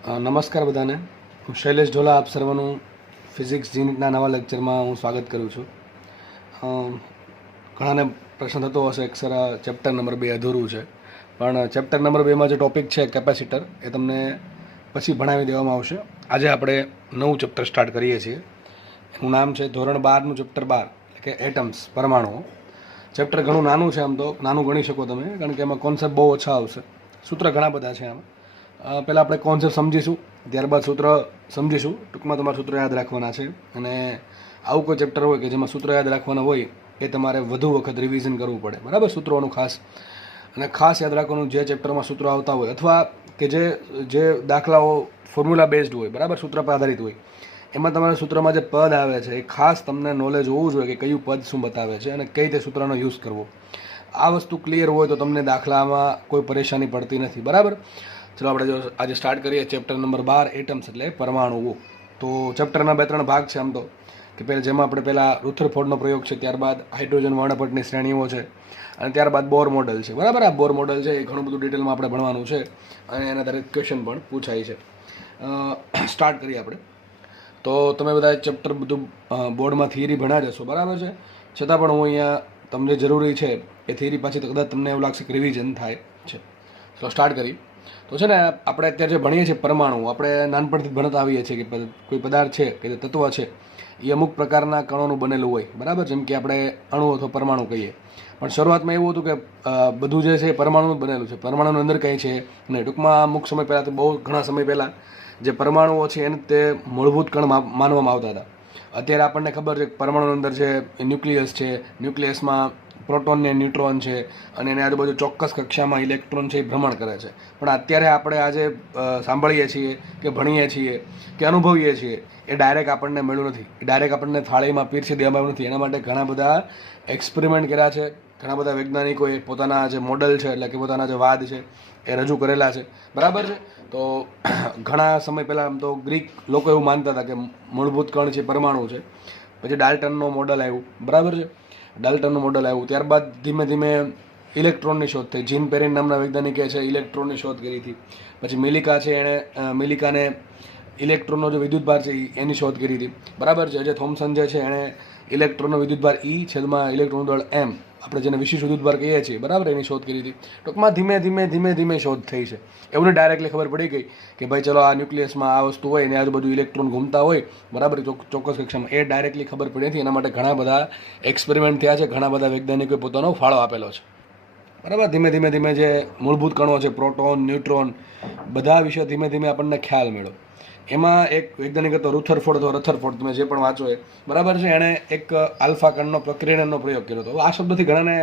નમસ્કાર બધાને. હું શૈલેષ ઢોલા આપ સર્વનું ફિઝિક્સ યુનિટના નવા લેક્ચરમાં હું સ્વાગત કરું છું. ઘણાને પ્રશ્ન થતો હશે કે સર ચેપ્ટર નંબર 2 અધૂરું છે, પણ ચેપ્ટર નંબર 2માં જે ટૉપિક છે કેપેસિટર એ તમને પછી ભણાવી દેવામાં આવશે. આજે આપણે નવું ચેપ્ટર સ્ટાર્ટ કરીએ છીએ. એનું નામ છે ધોરણ 12નું ચેપ્ટર 12 એટલે કે એટમ્સ, પરમાણુઓ. ચેપ્ટર ઘણું નાનું છે, આમ તો નાનું ગણી શકો તમે, કારણ કે એમાં કોન્સેપ્ટ બહુ ઓછા આવશે. સૂત્ર ઘણા બધા છે આમાં. પહેલાં આપણે કોન્સેપ્ટ સમજીશું, ત્યારબાદ સૂત્ર સમજીશું. ટૂંકમાં તમારે સૂત્ર યાદ રાખવાના છે, અને આવું કોઈ ચેપ્ટર હોય કે જેમાં સૂત્ર યાદ રાખવાના હોય એ તમારે વધુ વખત રિવિઝન કરવું પડે, બરાબર. સૂત્રોનું ખાસ અને ખાસ યાદ રાખવાનું, જે ચેપ્ટરમાં સૂત્રો આવતા હોય અથવા કે જે દાખલાઓ ફોર્મ્યુલા બેઝડ હોય, બરાબર, સૂત્ર પર આધારિત હોય, એમાં તમારા સૂત્રમાં જે પદ આવે છે એ ખાસ તમને નોલેજ હોવું જોઈએ કે કયું પદ શું બતાવે છે અને કઈ રીતે સૂત્રનો યુઝ કરવો. આ વસ્તુ ક્લિયર હોય તો તમને દાખલામાં કોઈ પરેશાની પડતી નથી, બરાબર. ચલો આપણે જો આજે સ્ટાર્ટ કરીએ ચેપ્ટર નંબર 12 એટમ્સ એટલે પરમાણુઓ. તો ચેપ્ટરના 2-3 ભાગ છે આમ તો, કે જેમાં આપણે પહેલાં રુથરફોર્ડનો પ્રયોગ છે, ત્યારબાદ હાઇડ્રોજન વર્ણપટની શ્રેણીઓ છે, અને ત્યારબાદ બોર મોડલ છે, બરાબર. આ બોર મોડલ છે એ ઘણું બધું ડિટેલમાં આપણે ભણવાનું છે, અને એના દરેક ક્વેશ્ચન પણ પૂછાય છે. સ્ટાર્ટ કરીએ આપણે. તો તમે બધા ચેપ્ટર બધું બોર્ડમાં થિયરી ભણ્યા જશો, બરાબર છે. છતાં પણ હું અહીંયા તમને જરૂરી છે એ થિયરી પાછી કદાચ તમને એવું લાગશે કે રિવિઝન થાય છે. તો સ્ટાર્ટ કરી. તો છે ને, આપણે અત્યારે જે ભણીએ છીએ પરમાણુ, આપણે નાનપણથી ભણતા આવીએ છીએ કે કોઈ પદાર્થ છે કે તત્વ છે એ અમુક પ્રકારના કણોનું બનેલું હોય, બરાબર. જેમ કે આપણે અણુ અથવા પરમાણુ કહીએ. પણ શરૂઆતમાં એવું હતું કે બધું જે છે એ પરમાણુનું બનેલું છે, પરમાણુની અંદર કંઈ છે નહીં. ટૂંકમાં અમુક સમય પહેલાં, તો બહુ ઘણા સમય પહેલાં જે પરમાણુઓ છે એને તે મૂળભૂત કણ માનવામાં આવતા હતા. અત્યારે આપણને ખબર છે કે પરમાણુની અંદર છે ન્યુક્લિયસ છે, ન્યુક્લિયસમાં પ્રોટોન ને ન્યુટ્રોન છે, અને એની આજુબાજુ ચોક્કસ કક્ષામાં ઇલેક્ટ્રોન છે એ ભ્રમણ કરે છે. પણ અત્યારે આપણે આજે સાંભળીએ છીએ કે ભણીએ છીએ કે અનુભવીએ છીએ એ ડાયરેક્ટ આપણને મળ્યું નથી, એ ડાયરેક્ટ આપણને થાળીમાં પીરસી દેવામાં આવ્યું નથી. એના માટે ઘણા બધા એક્સપેરિમેન્ટ કર્યા છે, ઘણા બધા વૈજ્ઞાનિકોએ પોતાના જે મોડલ છે એટલે કે પોતાના જે વાદ છે એ રજૂ કરેલા છે, બરાબર છે. તો ઘણા સમય પહેલાં આમ તો ગ્રીક લોકો એવું માનતા હતા કે મૂળભૂત કણ છે પરમાણુ છે. પછી ડાલ્ટનનો મોડલ આવ્યું, બરાબર છે. ડાલ્ટનનું મોડલ આવ્યું, ત્યારબાદ ધીમે ધીમે ઇલેક્ટ્રોનની શોધ થઈ. જીન પેરિન નામના વૈજ્ઞાનિકે છે ઇલેક્ટ્રોનની શોધ કરી હતી. પછી મિલિકા છે, એણે મિલિકાને ઇલેક્ટ્રોનનો જે વિદ્યુતભાર છે એની શોધ કરી હતી, બરાબર છે. જે થોમ્સન જે છે એણે ઇલેક્ટ્રોનનો વિદ્યુતભાર E/ઇલેક્ટ્રોન દળ M, આપણે જેને વિશિષ્ટ વિદ્યુતભાર કહીએ છીએ, બરાબર, એની શોધ કરી હતી. ટૂંકમાં ધીમે ધીમે શોધ થઈ છે. એવું નહીં ડાયરેક્ટલી ખબર પડી ગઈ કે ભાઈ ચલો આ ન્યુક્લિયસમાં આ વસ્તુ હોય, એની આજુબાજુ ઇલેક્ટ્રોન ઘૂમતા હોય, બરાબર, ચોક્કસ કક્ષામાં. એ ડાયરેક્ટલી ખબર પડી નથી. એના માટે ઘણા બધા એક્સપેરિમેન્ટ થયા છે, ઘણા બધા વૈજ્ઞાનિકોએ પોતાનો ફાળો આપેલો છે, બરાબર. ધીમે ધીમે જે મૂળભૂત કણો છે, પ્રોટોન, ન્યુટ્રોન, બધા વિશે ધીમે ધીમે આપણને ખ્યાલ મળ્યો. એમાં એક વૈજ્ઞાનિક હતો રુથરફોર્ડ અથવા રથરફોર્ડ, તમે જે પણ વાંચો એ, બરાબર છે. એણે એક આલ્ફા કણનો પ્રકીર્ણનનો પ્રયોગ કર્યો હતો. આ શબ્દથી ઘણાને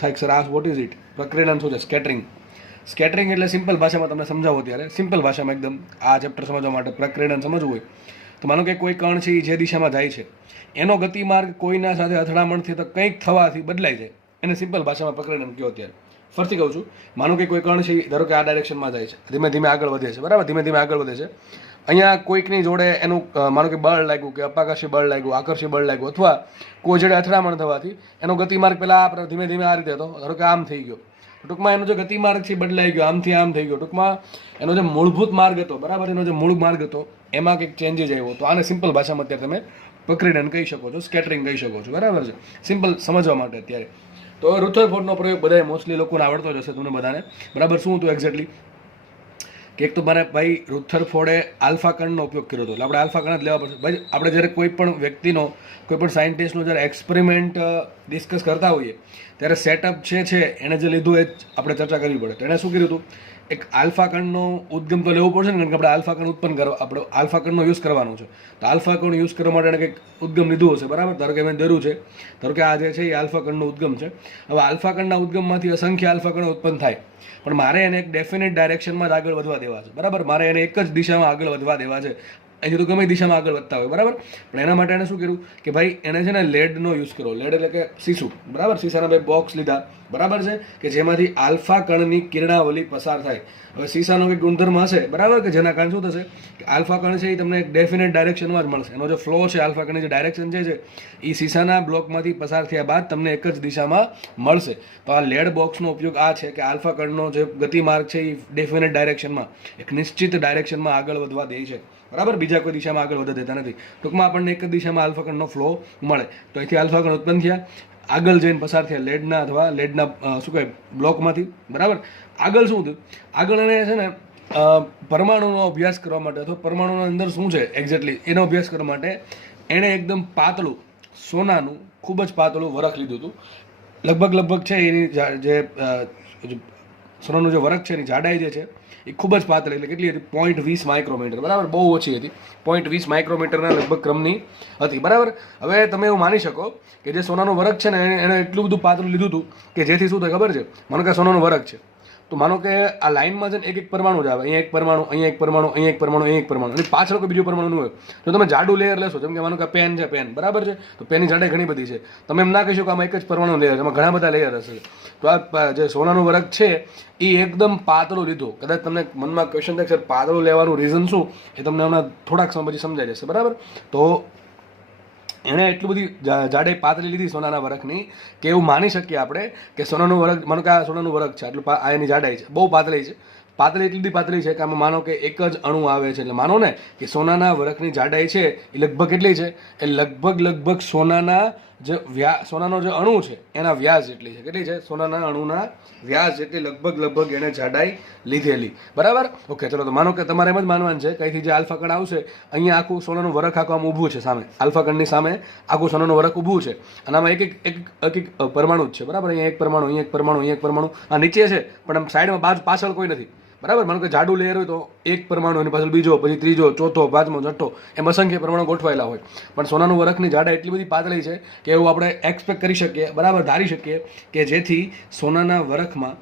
થાય સર આ વોટ ઇઝ ઇટ, પ્રકીર્ણન શું છે? સ્કેટરિંગ. સ્કેટરિંગ એટલે સિમ્પલ ભાષામાં તમને સમજાવો ત્યારે, સિમ્પલ ભાષામાં એકદમ આ ચેપ્ટર સમજવા માટે પ્રકીર્ણન સમજવું હોય તો માનો કે કોઈ કણ છે એ જે દિશામાં જાય છે એનો ગતિમાર્ગ કોઈના સાથે અથડામણથી તો કંઈક થવાથી બદલાઈ જાય, એને સિમ્પલ ભાષામાં પ્રકીર્ણન કહો. અત્યારે ફરીથી કહું છું, માનો કે કોઈ કણ છે ધારો કે આ ડાયરેક્શનમાં જાય છે, ધીમે ધીમે આગળ વધે છે, બરાબર, ધીમે ધીમે આગળ વધે છે. અહીંયા કોઈકની જોડે એનું માનો કે બળ લાગ્યું, કે અપાકર્ષી બળ લાગ્યું, આકર્ષી બળ લાગ્યું, અથવા કોઈ જોડે અથડામણ થવાથી એનો ગતિમાર્ગ પહેલાં ધીમે ધીમે આ રીતે હતો, ધારો કે આમ થઈ ગયો. ટૂંકમાં એનો જે ગતિમાર્ગ છે બદલાઈ ગયો, આમથી આમ થઈ ગયો. ટૂંકમાં એનો જે મૂળભૂત માર્ગ હતો, બરાબર, એનો જે મૂળ માર્ગ હતો એમાં કંઈક ચેન્જીસ આવ્યો. તો આને સિમ્પલ ભાષામાં અત્યારે તમે પ્રકીર્ણન કહી શકો છો, સ્કેટરિંગ કહી શકો છો, બરાબર છે, સિમ્પલ સમજવા માટે અત્યારે. તો રુથરફોર્ડનો પ્રયોગ બધા મોસ્ટલી લોકોને આવડતો જ હશે, તમને બધાને, બરાબર. શું હતું એક્ઝેક્ટલી કે એક તો મારે ભાઈ રુથરફોર્ડે આલ્ફા કણનો ઉપયોગ કર્યો હતો, એટલે આપણે આલ્ફા કણ જ લેવા પડશે. ભાઈ આપણે જ્યારે કોઈ પણ વ્યક્તિનો, કોઈ પણ સાયન્ટિસ્ટનો જ્યારે એક્સપેરિમેન્ટ ડિસ્કસ કરતા હોઈએ ત્યારે સેટઅપ છે એણે જે લીધું એ જ આપણે ચર્ચા કરવી પડે. તો એણે શું કર્યું હતું, એક આલ્ફા કણનો ઉદ્ગમ તો લેવું પડશે ને, કારણ કે આપણે આલ્ફા કણ ઉત્પન્ન કરવા, આપણે આલ્ફા કણનો યુઝ કરવાનો છે. તો આલ્ફા કણ યુઝ કરવા માટે એણે કંઈક ઉદ્ગમ લીધું હશે, બરાબર. ધારો કે મેં દર્યું છે, ધારો કે આ જે છે એ આલ્ફા કણનો ઉદ્ગમ છે. હવે આલ્ફા કણના ઉદ્ગમમાંથી અસંખ્ય આલ્ફા કણો ઉત્પન્ન થાય, પણ મારે એને એક ડેફિનેટ ડાયરેક્શનમાં જ આગળ વધવા દેવા છે, બરાબર. મારે એને એક જ દિશામાં આગળ વધવા દેવા છે. અહીંથી તો ગમે દિશામાં આગળ વધતા હોય, બરાબર. પણ એના માટે એને શું કર્યું કે ભાઈ એને છે ને લેડનો યુઝ કર્યો. લેડ એટલે કે સીસું, બરાબર. સીસાના બે બોક્સ લીધા, બરાબર છે, કે જેમાંથી આલ્ફા કણની કિરણાવલી પસાર થાય. હવે સીસાનો કંઈક ગુણધર્મ હશે, બરાબર, કે જેના કારણે શું થશે કે આલ્ફા કણ છે એ તમને એક ડેફિનેટ ડાયરેક્શનમાં જ મળશે. એનો જે ફ્લો છે, આલ્ફા કણની જે ડાયરેક્શન છે એ સીસાના બ્લોકમાંથી પસાર થયા બાદ તમને એક જ દિશામાં મળશે. તો આ લેડ બોક્સનો ઉપયોગ આ છે કે આલ્ફા કણનો જે ગતિમાર્ગ છે એ ડેફિનેટ ડાયરેક્શનમાં, એક નિશ્ચિત ડાયરેક્શનમાં આગળ વધવા દે છે, બરાબર. બીજા કોઈ દિશામાં આગળ વધવા દેતા નથી. ટૂંકમાં આપણને એક જ દિશામાં આલ્ફા કણનો ફ્લો મળે. તો અહીંથી આલ્ફા કણ ઉત્પન્ન થયા, આગળ જઈને પસાર થયા લેડના અથવા લેડના શું કહેવાય બ્લોકમાંથી, બરાબર. આગળ શું થયું, આગળ એને છે ને પરમાણુનો અભ્યાસ કરવા માટે અથવા પરમાણુની અંદર શું છે એક્ઝેક્ટલી એનો અભ્યાસ કરવા માટે એણે એકદમ પાતળું સોનાનું ખૂબ જ પાતળું વરખ લીધું હતું. લગભગ છે એની જે સોનાનું જે વરખ છે એની જાડાઈ જે છે એ ખૂબ જ પાતળી, એટલે કેટલી હતી 0.20 માઇક્રોમીટર, બરાબર. બહુ ઓછી હતી, 0.20 માઇક્રોમીટરના લગભગ ક્રમની હતી, બરાબર. હવે તમે એવું માની શકો કે જે સોનાનું વરખ છે ને એને એટલું બધું પાતળું લીધું હતું કે જેથી શું થાય ખબર છે, માનો કે સોનાનું વરખ છે તો માનો કે આ લાઇનમાં છે ને એક પરમાણુ જ આવે, અહીંયા એક પરમાણુ, અહીંયા એક પરમાણુ, અહીંયા એક પરમાણુ, અહીંયા એક પરમાણુ, અને પાછળ કોઈ બીજું પરમાણુ ન હોય. જો તમે જાડું લેયર લેશો, જેમ કે માનો કે પેન છે, પેન, બરાબર છે, તો પેનની જાડાઈ ઘણી બધી છે, તમે એમ ના કહી શકો આમાં એક જ પરમાણુ લેયર છે, એમાં ઘણા બધા લેયર હશે. તો આ જે સોનાનું વરખ છે એ એકદમ પાતળું લીધું. કદાચ તમને મનમાં ક્વેશ્ચન થાય સર પાતળું લેવાનું રીઝન શું, એ તમને હમણાં થોડાક સમય પછી સમજાઈ જશે, બરાબર. તો એણે એટલું બધી જાડાઈ પાતળી લીધી સોનાના વરખની કે એવું માની શકીએ આપણે કે સોનાનું વરખ, માનો કે આ સોનાનું વરખ છે, આટલું આ એની જાડાઈ છે, બહુ પાતળી છે. પાતળી એટલી બધી પાતળી છે કે આમાં માનો કે એક જ અણુ આવે છે, એટલે માનો ને કે સોનાના વરખની જાડાઈ છે એ લગભગ કેટલી છે, એ લગભગ સોનાના સોનાનો જે અણુ છે એના વ્યાસ જેટલી છે. કેટલી છે? સોનાના અણુના વ્યાસ જેટલી લગભગ એને જાડાઈ લીધેલી, બરાબર. ઓકે, ચલો. તો માનો કે તમારે એમ જ માનવાનું છે કે અહીંથી જે આલ્ફા કણ આવશે, અહીંયા આખું સોનાનું વરખ આખું આમ ઊભું છે સામે, આલ્ફા કણની સામે આખું સોનાનું વરખ ઊભું છે, અને આમાં એક પરમાણુ જ છે, બરાબર. અહીંયા એક પરમાણુ, અહીંયા એક પરમાણુ, અહીંયા એક પરમાણુ, આ નીચે છે પણ આમ સાઈડમાં પાછળ કોઈ નથી, બરાબર. માનો કે જાડું લેયર હોય તો એક પરમાણુ, એની પાછળ બીજો, પછી ત્રીજો, ચોથો, પાંચમો, છઠ્ઠો, એમ અસંખ્ય પરમાણુ ગોઠવાયેલા હોય. પણ સોનાનું વરખની જાડાઈ એટલી બધી પાતળી છે કે એવું આપણે એક્સપેક્ટ કરી શકીએ, બરાબર, ધારી શકીએ કે જેથી સોનાના વરખમાં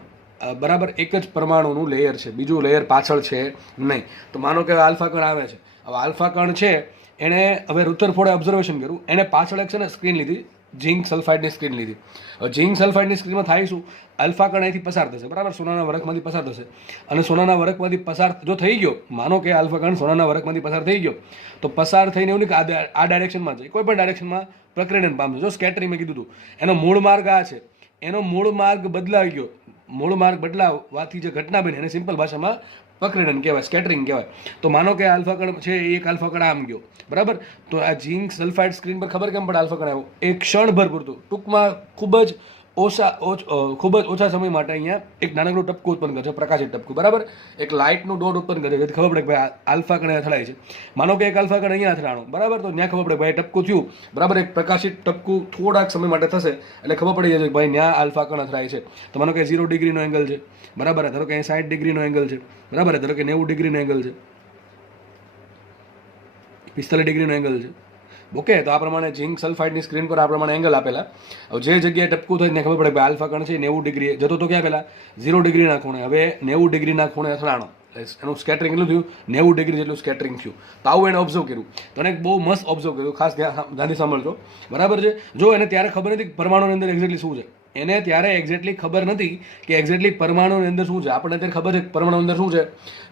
બરાબર એક જ પરમાણુનું લેયર છે, બીજું લેયર પાછળ છે નહીં. તો માનો કે આલ્ફા કણ આવે છે, હવે આલ્ફા કણ છે એણે હવે રુથરફોર્ડે ઓબ્ઝર્વેશન કર્યું, એણે પાછળ એક છે ને સ્ક્રીન લીધી, ઝિંક સલ્ફાઇડની સ્ક્રીન લીધી. હવે ઝિંક સલ્ફાઇડની સ્ક્રીનમાં થાય શું, આલ્ફા કણ અહીંથી પસાર થશે, બરાબર, સોનાના વરખમાંથી પસાર થશે, અને સોનાના વરખમાંથી પસાર જો થઈ ગયો, માનો કે આલ્ફા કણ સોનાના વરખમાંથી પસાર થઈ ગયો, તો પસાર થઈને એવું નહીં કે આ ડાયરેક્શનમાં છે, કોઈ પણ ડાયરેક્શનમાં પ્રકીર્ણન પામશે. જો સ્કેટરિંગ મેં કીધું હતું, એનો મૂળ માર્ગ આ છે, એનો મૂળ માર્ગ બદલાઈ ગયો, મૂળ માર્ગ બદલાવવાથી જે ઘટના બની એને સિમ્પલ ભાષામાં પ્રકીર્ણન કહેવાય, સ્કેટરિંગ કહેવાય. તો માનો કે આલ્ફા કણ છે, એક આલ્ફા કણ આમ ગયો, બરાબર. તો આ ઝિંક સલ્ફાઇડ સ્ક્રીન પર ખબર કેમ પડે આલ્ફા કણ આવ્યો, એક ક્ષણભર પૂરતું, ટૂંકમાં ખૂબ જ ઓછા સમય માટે અહીંયા એક નાનકડું ટપકું ઉત્પન્ન કરશે, પ્રકાશિત ટપકું, બરાબર. એક લાઇટનું ડોટ ઉત્પન્ન કરે જેથી ખબર પડે કે ભાઈ આલ્ફા કણ અથડાય છે. માનો કે એક આલ્ફા કણ અહીંયા અથડાણો, બરાબર, તો ત્યાં ખબર પડે ભાઈ ટપકું થયું, બરાબર. એક પ્રકાશિત ટપકું થોડાક સમય માટે થશે એટલે ખબર પડી જશે કે ભાઈ ત્યાં આલ્ફા કણ અથડાય છે. તો માનો કે 0 ડિગ્રીનો એંગલ છે, બરાબર, ધારો કે અહીં 60 ડિગ્રીનો એંગલ છે, બરાબર, ધારો કે 90 ડિગ્રીનો એંગલ છે, 45 ડિગ્રીનો એંગલ છે. ઓકે, તો આ પ્રમાણે ઝિંક સલ્ફાઇડની સ્ક્રીન પર આ પ્રમાણે એંગલ આપેલા. હવે જે જગ્યાએ ટપકું થાય ત્યાં ખબર પડે કે આલ્ફા કણ છે 90 ડિગ્રી જતો તો ક્યાં પહેલા 0 ડિગ્રીના ખૂણે, હવે 90 ડિગ્રીના ખૂણે અથડાણો, એનું સ્કેટરિંગ એટલું થયું, 90 ડિગ્રી જેટલું સ્કેટરિંગ થયું. તો આવું એને ઓબ્ઝર્વ કર્યું. તો એને બહુ મસ્ત ઓબ્ઝર્વ કર્યું, ખાસ ધ્યાનથી સાંભળજો, બરાબર છે. જો એને ત્યારે ખબર નથી કે પરમાણુની અંદર એક્ઝેક્ટલી શું છે, એને ત્યારે એક્ઝેક્ટલી ખબર નથી કે એક્ઝેક્ટલી પરમાણુની અંદર શું છે. આપણને અત્યારે ખબર છે કે પરમાણુ અંદર શું છે,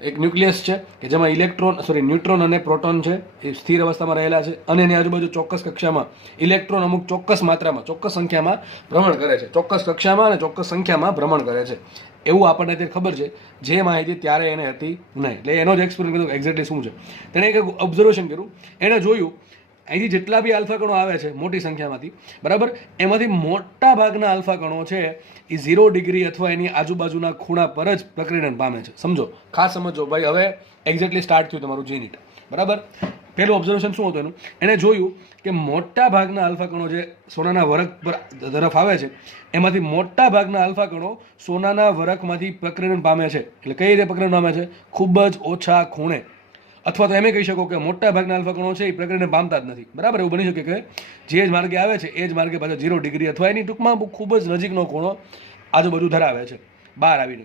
એક ન્યુક્લિયસ છે કે જેમાં ન્યુટ્રોન અને પ્રોટોન છે એ સ્થિર અવસ્થામાં રહેલા છે, અને એની આજુબાજુ ચોક્કસ કક્ષામાં ઇલેક્ટ્રોન અમુક ચોક્કસ માત્રામાં, ચોક્કસ સંખ્યામાં ભ્રમણ કરે છે, ચોક્કસ કક્ષામાં અને ચોક્કસ સંખ્યામાં ભ્રમણ કરે છે. એવું આપણને અત્યારે ખબર છે, જે માહિતી ત્યારે એને હતી નહીં. એટલે એનો જ એક્સપેરિમેન્ટ કર્યું એક્ઝેક્ટલી શું છે. તેણે એક ઓબ્ઝર્વેશન કર્યું, એણે જોયું અહીંથી જેટલા બી આલ્ફા કણો આવે છે મોટી સંખ્યામાંથી, બરાબર, એમાંથી મોટા ભાગના આલ્ફા કણો છે એ 0 ડિગ્રી અથવા એની આજુબાજુના ખૂણા પર જ પ્રકીર્ણન પામે છે. સમજો, ખાસ સમજો ભાઈ. હવે એક્ઝેક્ટલી સ્ટાર્ટ થયું તમારું જીનિટ, બરાબર. પહેલું ઓબ્ઝર્વેશન શું હતું એનું, એણે જોયું કે મોટા ભાગના આલ્ફા કણો જે સોનાના વરખ પર તરફ આવે છે એમાંથી મોટા ભાગના આલ્ફા કણો સોનાના વરખમાંથી પ્રકીર્ણન પામે છે. એટલે કઈ રીતે પ્રકીર્ણન પામે છે, ખૂબ જ ઓછા ખૂણે, અથવા તો એમ કહી શકો કે મોટા ભાગના આલ્ફા કણો છે એ પ્રકીર્ણન પામતા જ નથી, બરાબર. એવું બની શકે કે જે જ માર્ગે આવે છે એ જ માર્ગે પાછા 0 ડિગ્રી અથવા એની ટૂંકમાં ખૂબ જ નજીકનો ખૂણો આજુબાજુ ધરાવે છે બહાર આવીને.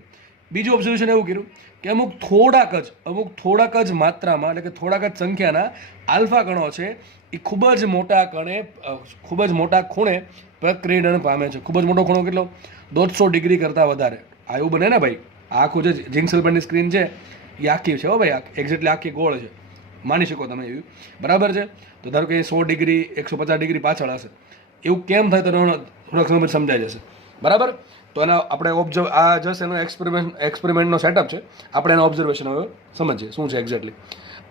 બીજું ઓબ્ઝર્વેશન એવું કર્યું કે અમુક થોડાક જ માત્રામાં એટલે કે થોડાક જ સંખ્યાના આલ્ફા કણો છે એ ખૂબ જ મોટા ખૂણે પ્રકીર્ણન પામે છે. ખૂબ જ મોટો ખૂણો કેટલો? 150 ડિગ્રી કરતાં વધારે. આ એવું બને ને ભાઈ, આ આખું જે ઝિંક સલ્ફેટની સ્ક્રીન છે એ આખી છે હો ભાઈ, એક્ઝેક્ટલી આખી ગોળ છે, માની શકો તમે એવી, બરાબર છે. તો ધારો કે 100 ડિગ્રી 150 ડિગ્રી પાછળ હશે, એવું કેમ થાય તો થોડાક સમય સમજાઈ જશે, બરાબર. તો એના આપણે આ જસ્ટ એનો એક્સપેરિમેન્ટનો સેટઅપ છે, આપણે એનો ઓબ્ઝર્વેશન હવે સમજીએ શું છે એક્ઝેક્ટલી.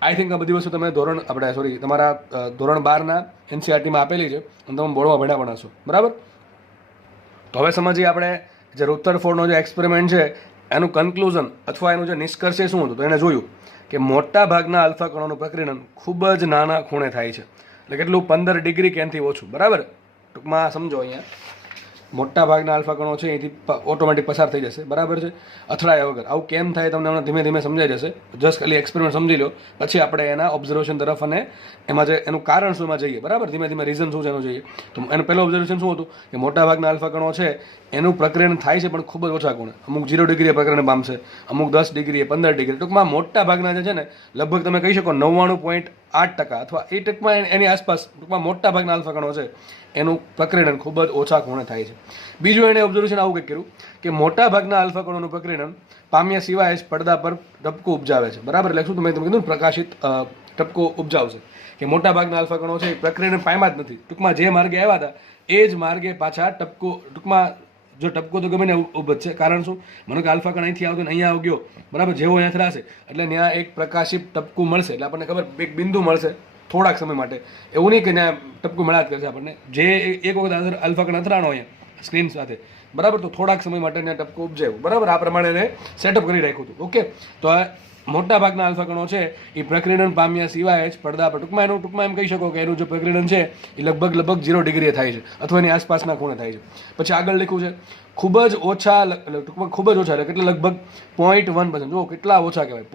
આઈ થિંક આ બધી વસ્તુ તમે તમારા ધોરણ 12ના એનસીઆરટીમાં આપેલી છે અને તમે બોર્ડમાં ભણ્યા પણ હશો, બરાબર. તો હવે સમજીએ આપણે જે રુથરફોર્ડનો જે એક્સપેરિમેન્ટ છે એનું કન્ક્લુઝન અથવા એનું જે નિષ્કર્ષ શું હતું. તો એને જોયું કે મોટા ભાગના આલ્ફા કણોનું પ્રકીર્ણન ખૂબ જ નાના ખૂણે થાય છે, એટલે કેટલું? 15 ડિગ્રી કેનથી ઓછું, બરાબર. ટૂંકમાં સમજો, અહીંયા મોટા ભાગના આલ્ફા કણો છે એથી ઓટોમેટિક પસાર થઈ જશે, બરાબર છે, અથડાયા વગર. આવું કેમ થાય તમને હમણાં ધીમે ધીમે સમજાઈ જશે. જસ્ટ ખાલી એક્સપેરિમેન્ટ સમજી લો, પછી આપણે એના ઓબ્ઝર્વેશન તરફ અને એમાં જે એનું કારણ શું એમાં જઈએ, બરાબર. ધીમે ધીમે રીઝન શું છે એનું જોઈએ. તો એનું પહેલું ઓબ્ઝર્વેશન શું હતું કે મોટા ભાગના આલ્ફા કણો છે એનું પ્રકીર્ણન થાય છે પણ ખૂબ જ ઓછા ખૂણે. અમુક 0 ડિગ્રીએ પ્રકીર્ણન પામશે, અમુક 10 ડિગ્રીએ, 15 ડિગ્રી. ટૂંકમાં મોટા ભાગના જે છે ને લગભગ તમે કહી શકો 99.8% અથવા 8% એની આસપાસ ટૂંકમાં મોટા ભાગના આલ્ફા કણો છે એનું પ્રકીર્ણન ખૂબ જ ઓછા ખૂણે થાય છે. બીજું એણે ઓબ્ઝર્વેશન આવું કંઈક કર્યું કે મોટા ભાગના આલ્ફા કણોનું પ્રકીર્ણન પામ્યા સિવાય જ પડદા પર ટપકું ઉપજાવે છે, બરાબર. એટલે શું તમે કીધું પ્રકાશિત ટપકું ઉપજાવશે, કે મોટા ભાગના આલ્ફા કણો છે એ પ્રકીર્ણન પામ્યા જ નથી. ટૂંકમાં જે માર્ગે આવ્યા હતા એ જ માર્ગે પાછા ટૂંકમાં જો ટપકો તો ગમે ને ઉપજશે. કારણ શું? મને કે આલ્ફા કણ અહીંથી આવતો ને અહીંયા ગયો, બરાબર. જેવો અહીંયા થશે એટલે ત્યાં એક પ્રકાશિત ટપકું મળશે, એટલે આપણને ખબર એક બિંદુ મળશે થોડાક સમય માટે. એવું નહીં કે ત્યાં ટપકું મળ્યા જ કરશે આપણને. જે એક વખત આલ્ફા કણ અથડાણો અહીંયા સ્ક્રીન સાથે, બરાબર, તો થોડાક સમય માટે ત્યાં ટપકું ઉપજાયું, બરાબર. આ પ્રમાણે એને સેટઅપ કરી રાખ્યું હતું, ઓકે. તો આ મોટા ભાગના આલ્ફા કણો છે એ પ્રકીર્ણન પામ્યા સિવાય જ પડદા પર ટૂંકમાં એમ કહી શકો કે એનું જે પ્રકીર્ણન છે એ લગભગ 0 ડિગ્રીએ થાય છે અથવા એની આસપાસના ખૂણે થાય છે. પછી આગળ લખ્યું છે ખૂબ જ ઓછા, ટૂંકમાં ખૂબ જ ઓછા, એટલે કેટલા? લગભગ 0.1%. જો કેટલા ઓછા કહેવાય,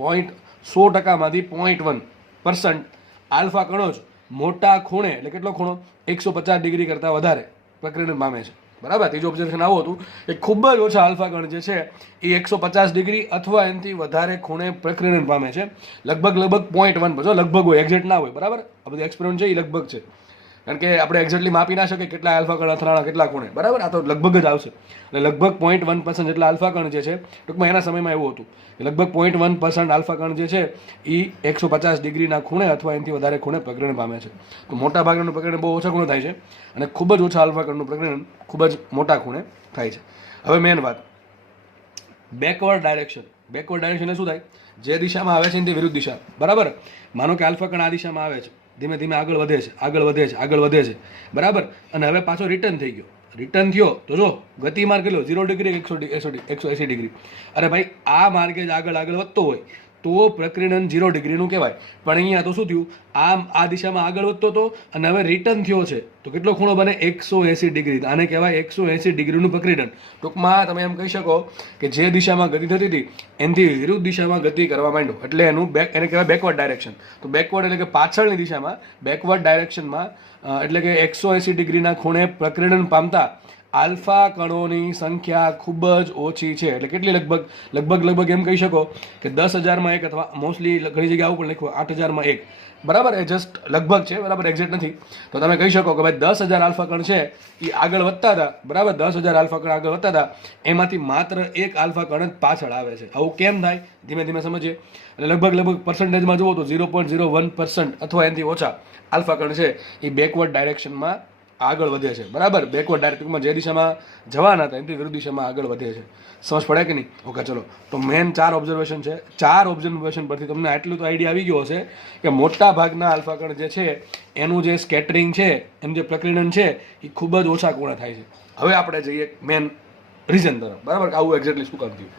100%માંથી 0.1% આલ્ફા કણો જ મોટા ખૂણે, એટલે કેટલો ખૂણો? 150 ડિગ્રી કરતાં વધારે પ્રકીર્ણન પામે છે, બરાબર. ત્રીજું ઓબ્ઝર્વેશન આવું હતું કે ખૂબ જ ઓછા આલ્ફા કણ જે છે એ 150 ડિગ્રી અથવા એનાથી વધારે ખૂણે પ્રકીર્ણન પામે છે. લગભગ 0.1%, લગભગ હોય, એક્ઝેક્ટ ના હોય, બરાબર. આ બધું એક્સપેરિમેન્ટ છે એ લગભગ છે, કારણ કે આપણે એક્ઝેક્ટલી માપી ના શકીએ કેટલા આલ્ફા કણ અથડાણા કેટલા ખૂણે, બરાબર. આ તો લગભગ જ આવશે. એટલે લગભગ 0.1% જેટલા આલ્ફા કણ જે છે, ટૂંકમાં એના સમયમાં એવું હતું કે લગભગ 0.1% આલ્ફા કણ જે છે એ 150 ડિગ્રીના ખૂણે અથવા એનાથી વધારે ખૂણે પ્રકીર્ણન પામે છે. તો મોટા ભાગનું પ્રકીર્ણન બહુ ઓછા ખૂણે થાય છે અને ખૂબ જ ઓછા આલ્ફા કણનું પ્રકીર્ણન ખૂબ જ મોટા ખૂણે થાય છે. હવે મેન વાત, બેકવર્ડ ડાયરેક્શન. બેકવર્ડ ડાયરેક્શન શું થાય? જે દિશામાં આવે છે એની વિરુદ્ધ દિશા, બરાબર. માનો કે આલ્ફા કણ આ દિશામાં આવે છે, ધીમે ધીમે આગળ વધે છે, બરાબર. અને હવે પાછો રિટર્ન થયો તો જો ગતિમાર્ગ કેટલો? 0 ડિગ્રી 180 ડિગ્રી. અરે ભાઈ, આ માર્ગે જ આગળ વધતો હોય તો પ્રકીર્ણન 0 ડિગ્રીનું કહેવાય. પણ અહીંયા તો શું થયું? આ દિશામાં આગળ વધતો હતો અને હવે રિટર્ન થયો છે તો કેટલો ખૂણો બને? 180 ડિગ્રી. આને કહેવાય 180 ડિગ્રીનું પ્રકીર્ણન. ટૂંકમાં તમે એમ કહી શકો કે જે દિશામાં ગતિ થતી હતી એનાથી વિરુદ્ધ દિશામાં ગતિ કરવા માંડ્યો, એટલે એને કહેવાય બેકવર્ડ ડાયરેક્શન. તો બેકવર્ડ એટલે કે પાછળની દિશામાં, બેકવર્ડ ડાયરેક્શનમાં એટલે કે 180 ડિગ્રીના ખૂણે પ્રકીર્ણન પામતા આલ્ફા કણોની સંખ્યા ખૂબ જ ઓછી છે. એટલે કેટલી? લગભગ એમ કહી શકો કે 10,000માં 1 અથવા મોસ્ટલી ઘણી જગ્યાએ આવું પણ લખ્યું 8,000માં 1, બરાબર. એ જસ્ટ લગભગ છે, બરાબર, એક્ઝેક્ટ નથી. તો તમે કહી શકો કે ભાઈ 10,000 આલ્ફા કણ છે એ આગળ વધતા હતા, બરાબર. 10,000 આલ્ફા કણ આગળ વધતા હતા, એમાંથી માત્ર 1 આલ્ફા કણ જ પાછળ આવે છે. આવું કેમ થાય? ધીમે ધીમે સમજીએ. એટલે લગભગ પર્સન્ટેજમાં જુઓ તો 0.01% અથવા એનાથી ઓછા આલ્ફા કણ છે એ બેકવર્ડ ડાયરેક્શનમાં આગળ વધે છે, બરાબર. બેકવર્ડ ડાયરેક્શનમાં જે દિશામાં જવાના હતા એનાથી વિરુદ્ધ દિશામાં આગળ વધે છે. સમજ પડે કે નહીં? ઓકે, ચલો. તો મેન 4 ઓબ્ઝર્વેશન છે. 4 ઓબ્ઝર્વેશન પરથી તમને આટલું તો આઈડિયા આવી ગયો હશે કે મોટા ભાગના આલ્ફા કણ જે છે એનું જે સ્કેટરિંગ છે, એનું જે પ્રકીર્ણન છે એ ખૂબ જ ઓછા ખૂણે થાય છે. હવે આપણે જઈએ મેન રીઝન તરફ, બરાબર, કે આવું એક્ઝેક્ટલી શું કામ થયું.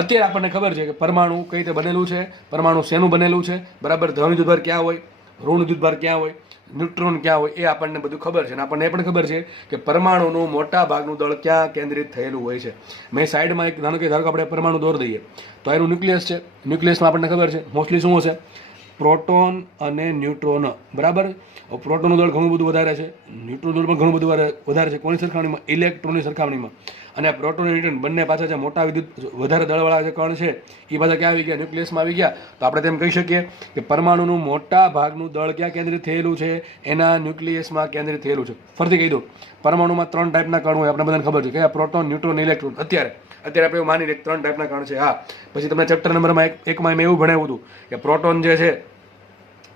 અત્યારે આપણને ખબર છે કે પરમાણુ કઈ રીતે બનેલું છે, પરમાણુ શેનું બનેલું છે, બરાબર. ધન વિદ્યુતભાર ક્યાં હોય, ઋણ વિદ્યુતભાર ક્યાં હોય, ન્યુટ્રોન ક્યાં હોય, એ આપણને બધું ખબર છે. અને આપણને એ પણ ખબર છે કે પરમાણુનું મોટા ભાગનું દળ ક્યાં કેન્દ્રિત થયેલું હોય છે. મેં સાઈડમાં એક ધારો કે આપણે પરમાણુ દોર દઈએ તો એનું ન્યુક્લિયસ છે. ન્યુક્લિયસમાં આપણને ખબર છે મોસ્ટલી શું હશે? પ્રોટોન અને ન્યુટ્રોન, બરાબર. પ્રોટોનનું દળ ઘણું બધું વધારે છે, ન્યુટ્રોન દળ પણ ઘણું બધું વધારે છે. કોની સરખામણીમાં? ઇલેક્ટ્રોનની સરખામણીમાં. અને પ્રોટોન અને ન્યુટ્રોન બંને પાછા જે મોટા વિદ્યુત વધારે દળવાળા જે કણ છે એ પાછા ક્યાં આવી ગયા, ન્યુક્લિયસમાં આવી ગયા. તો આપણે તેમ કહી શકીએ કે પરમાણુનું મોટા ભાગનું દળ ક્યાં કેન્દ્રિત થયેલું છે, એના ન્યુક્લિયસમાં કેન્દ્રિત થયેલું છે. ફરીથી કહી દઉં, પરમાણુમાં 3 ટાઈપના કણ હોય, આપણે બધાને ખબર છે કે પ્રોટોન, ન્યુટ્રોન, ઇલેક્ટ્રોન. અત્યારે આપણે એવું માની લઈએ 3 ટાઈપના કણ છે. હા, પછી તમને ચેપ્ટર નંબરમાં એકમાં મેં એવું ભણાવ્યું હતું કે પ્રોટોન જે છે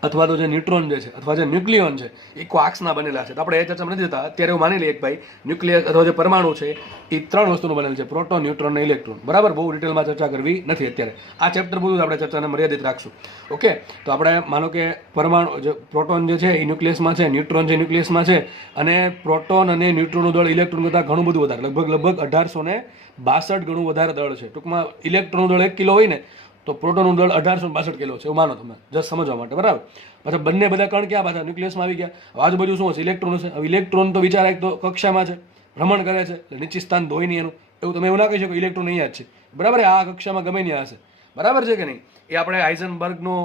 અથવા તો જે ન્યુટ્રોન જે છે અથવા જે ન્યુક્લિયોન છે એ ક્વાર્ક્સના બનેલા છે. તો આપણે એ ચર્ચામાં નથી જતા. અત્યારે એવું માની લઈએ કે ભાઈ ન્યુક્લિયસ અથવા જે પરમાણુ છે એ 3 વસ્તુનું બનેલું છે, પ્રોટોન, ન્યુટ્રોન અને ઇલેક્ટ્રોન. બરાબર, બહુ ડિટેલમાં ચર્ચા કરવી નથી અત્યારે. આ ચેપ્ટર બધું આપણે ચર્ચાને મર્યાદિત રાખશું. ઓકે, તો આપણે માનો કે પરમાણુ જે પ્રોટોન જે છે એ ન્યુક્લિયસમાં છે, ન્યુટ્રોન જે ન્યુક્લિયસમાં છે, અને પ્રોટોન અને ન્યુટ્રોનનું દળ ઇલેક્ટ્રોન કરતાં ઘણું બધું વધારે, લગભગ 1862 ગણું વધારે દળ છે. ટૂંકમાં ઇલેક્ટ્રોનનું દળ 1 કિલો હોય ને તો પ્રોટોનનું દળ 1862 કિલો છે, એવું માનો તમે જસ્ટ સમજવા માટે. બરાબર, પાછા બંને બધા કણ ક્યાં પાછા ન્યુક્લિયસમાં આવી ગયા. આજુબાજુ શું હશે, ઇલેક્ટ્રોન હશે. હવે ઇલેક્ટ્રોન તો વિચાર એક તો કક્ષામાં છે, ભ્રમણ કરે છે, એટલે નિશ્ચિત સ્થાન તો હોય નહીં એનું. એવું તમે એવું ના કહી શકો ઇલેક્ટ્રોન અહીંયા જ છે. બરાબર, આ કક્ષામાં ગમે ત્યાં હશે. બરાબર છે કે નહીં? એ આપણે હાઇઝનબર્ગનો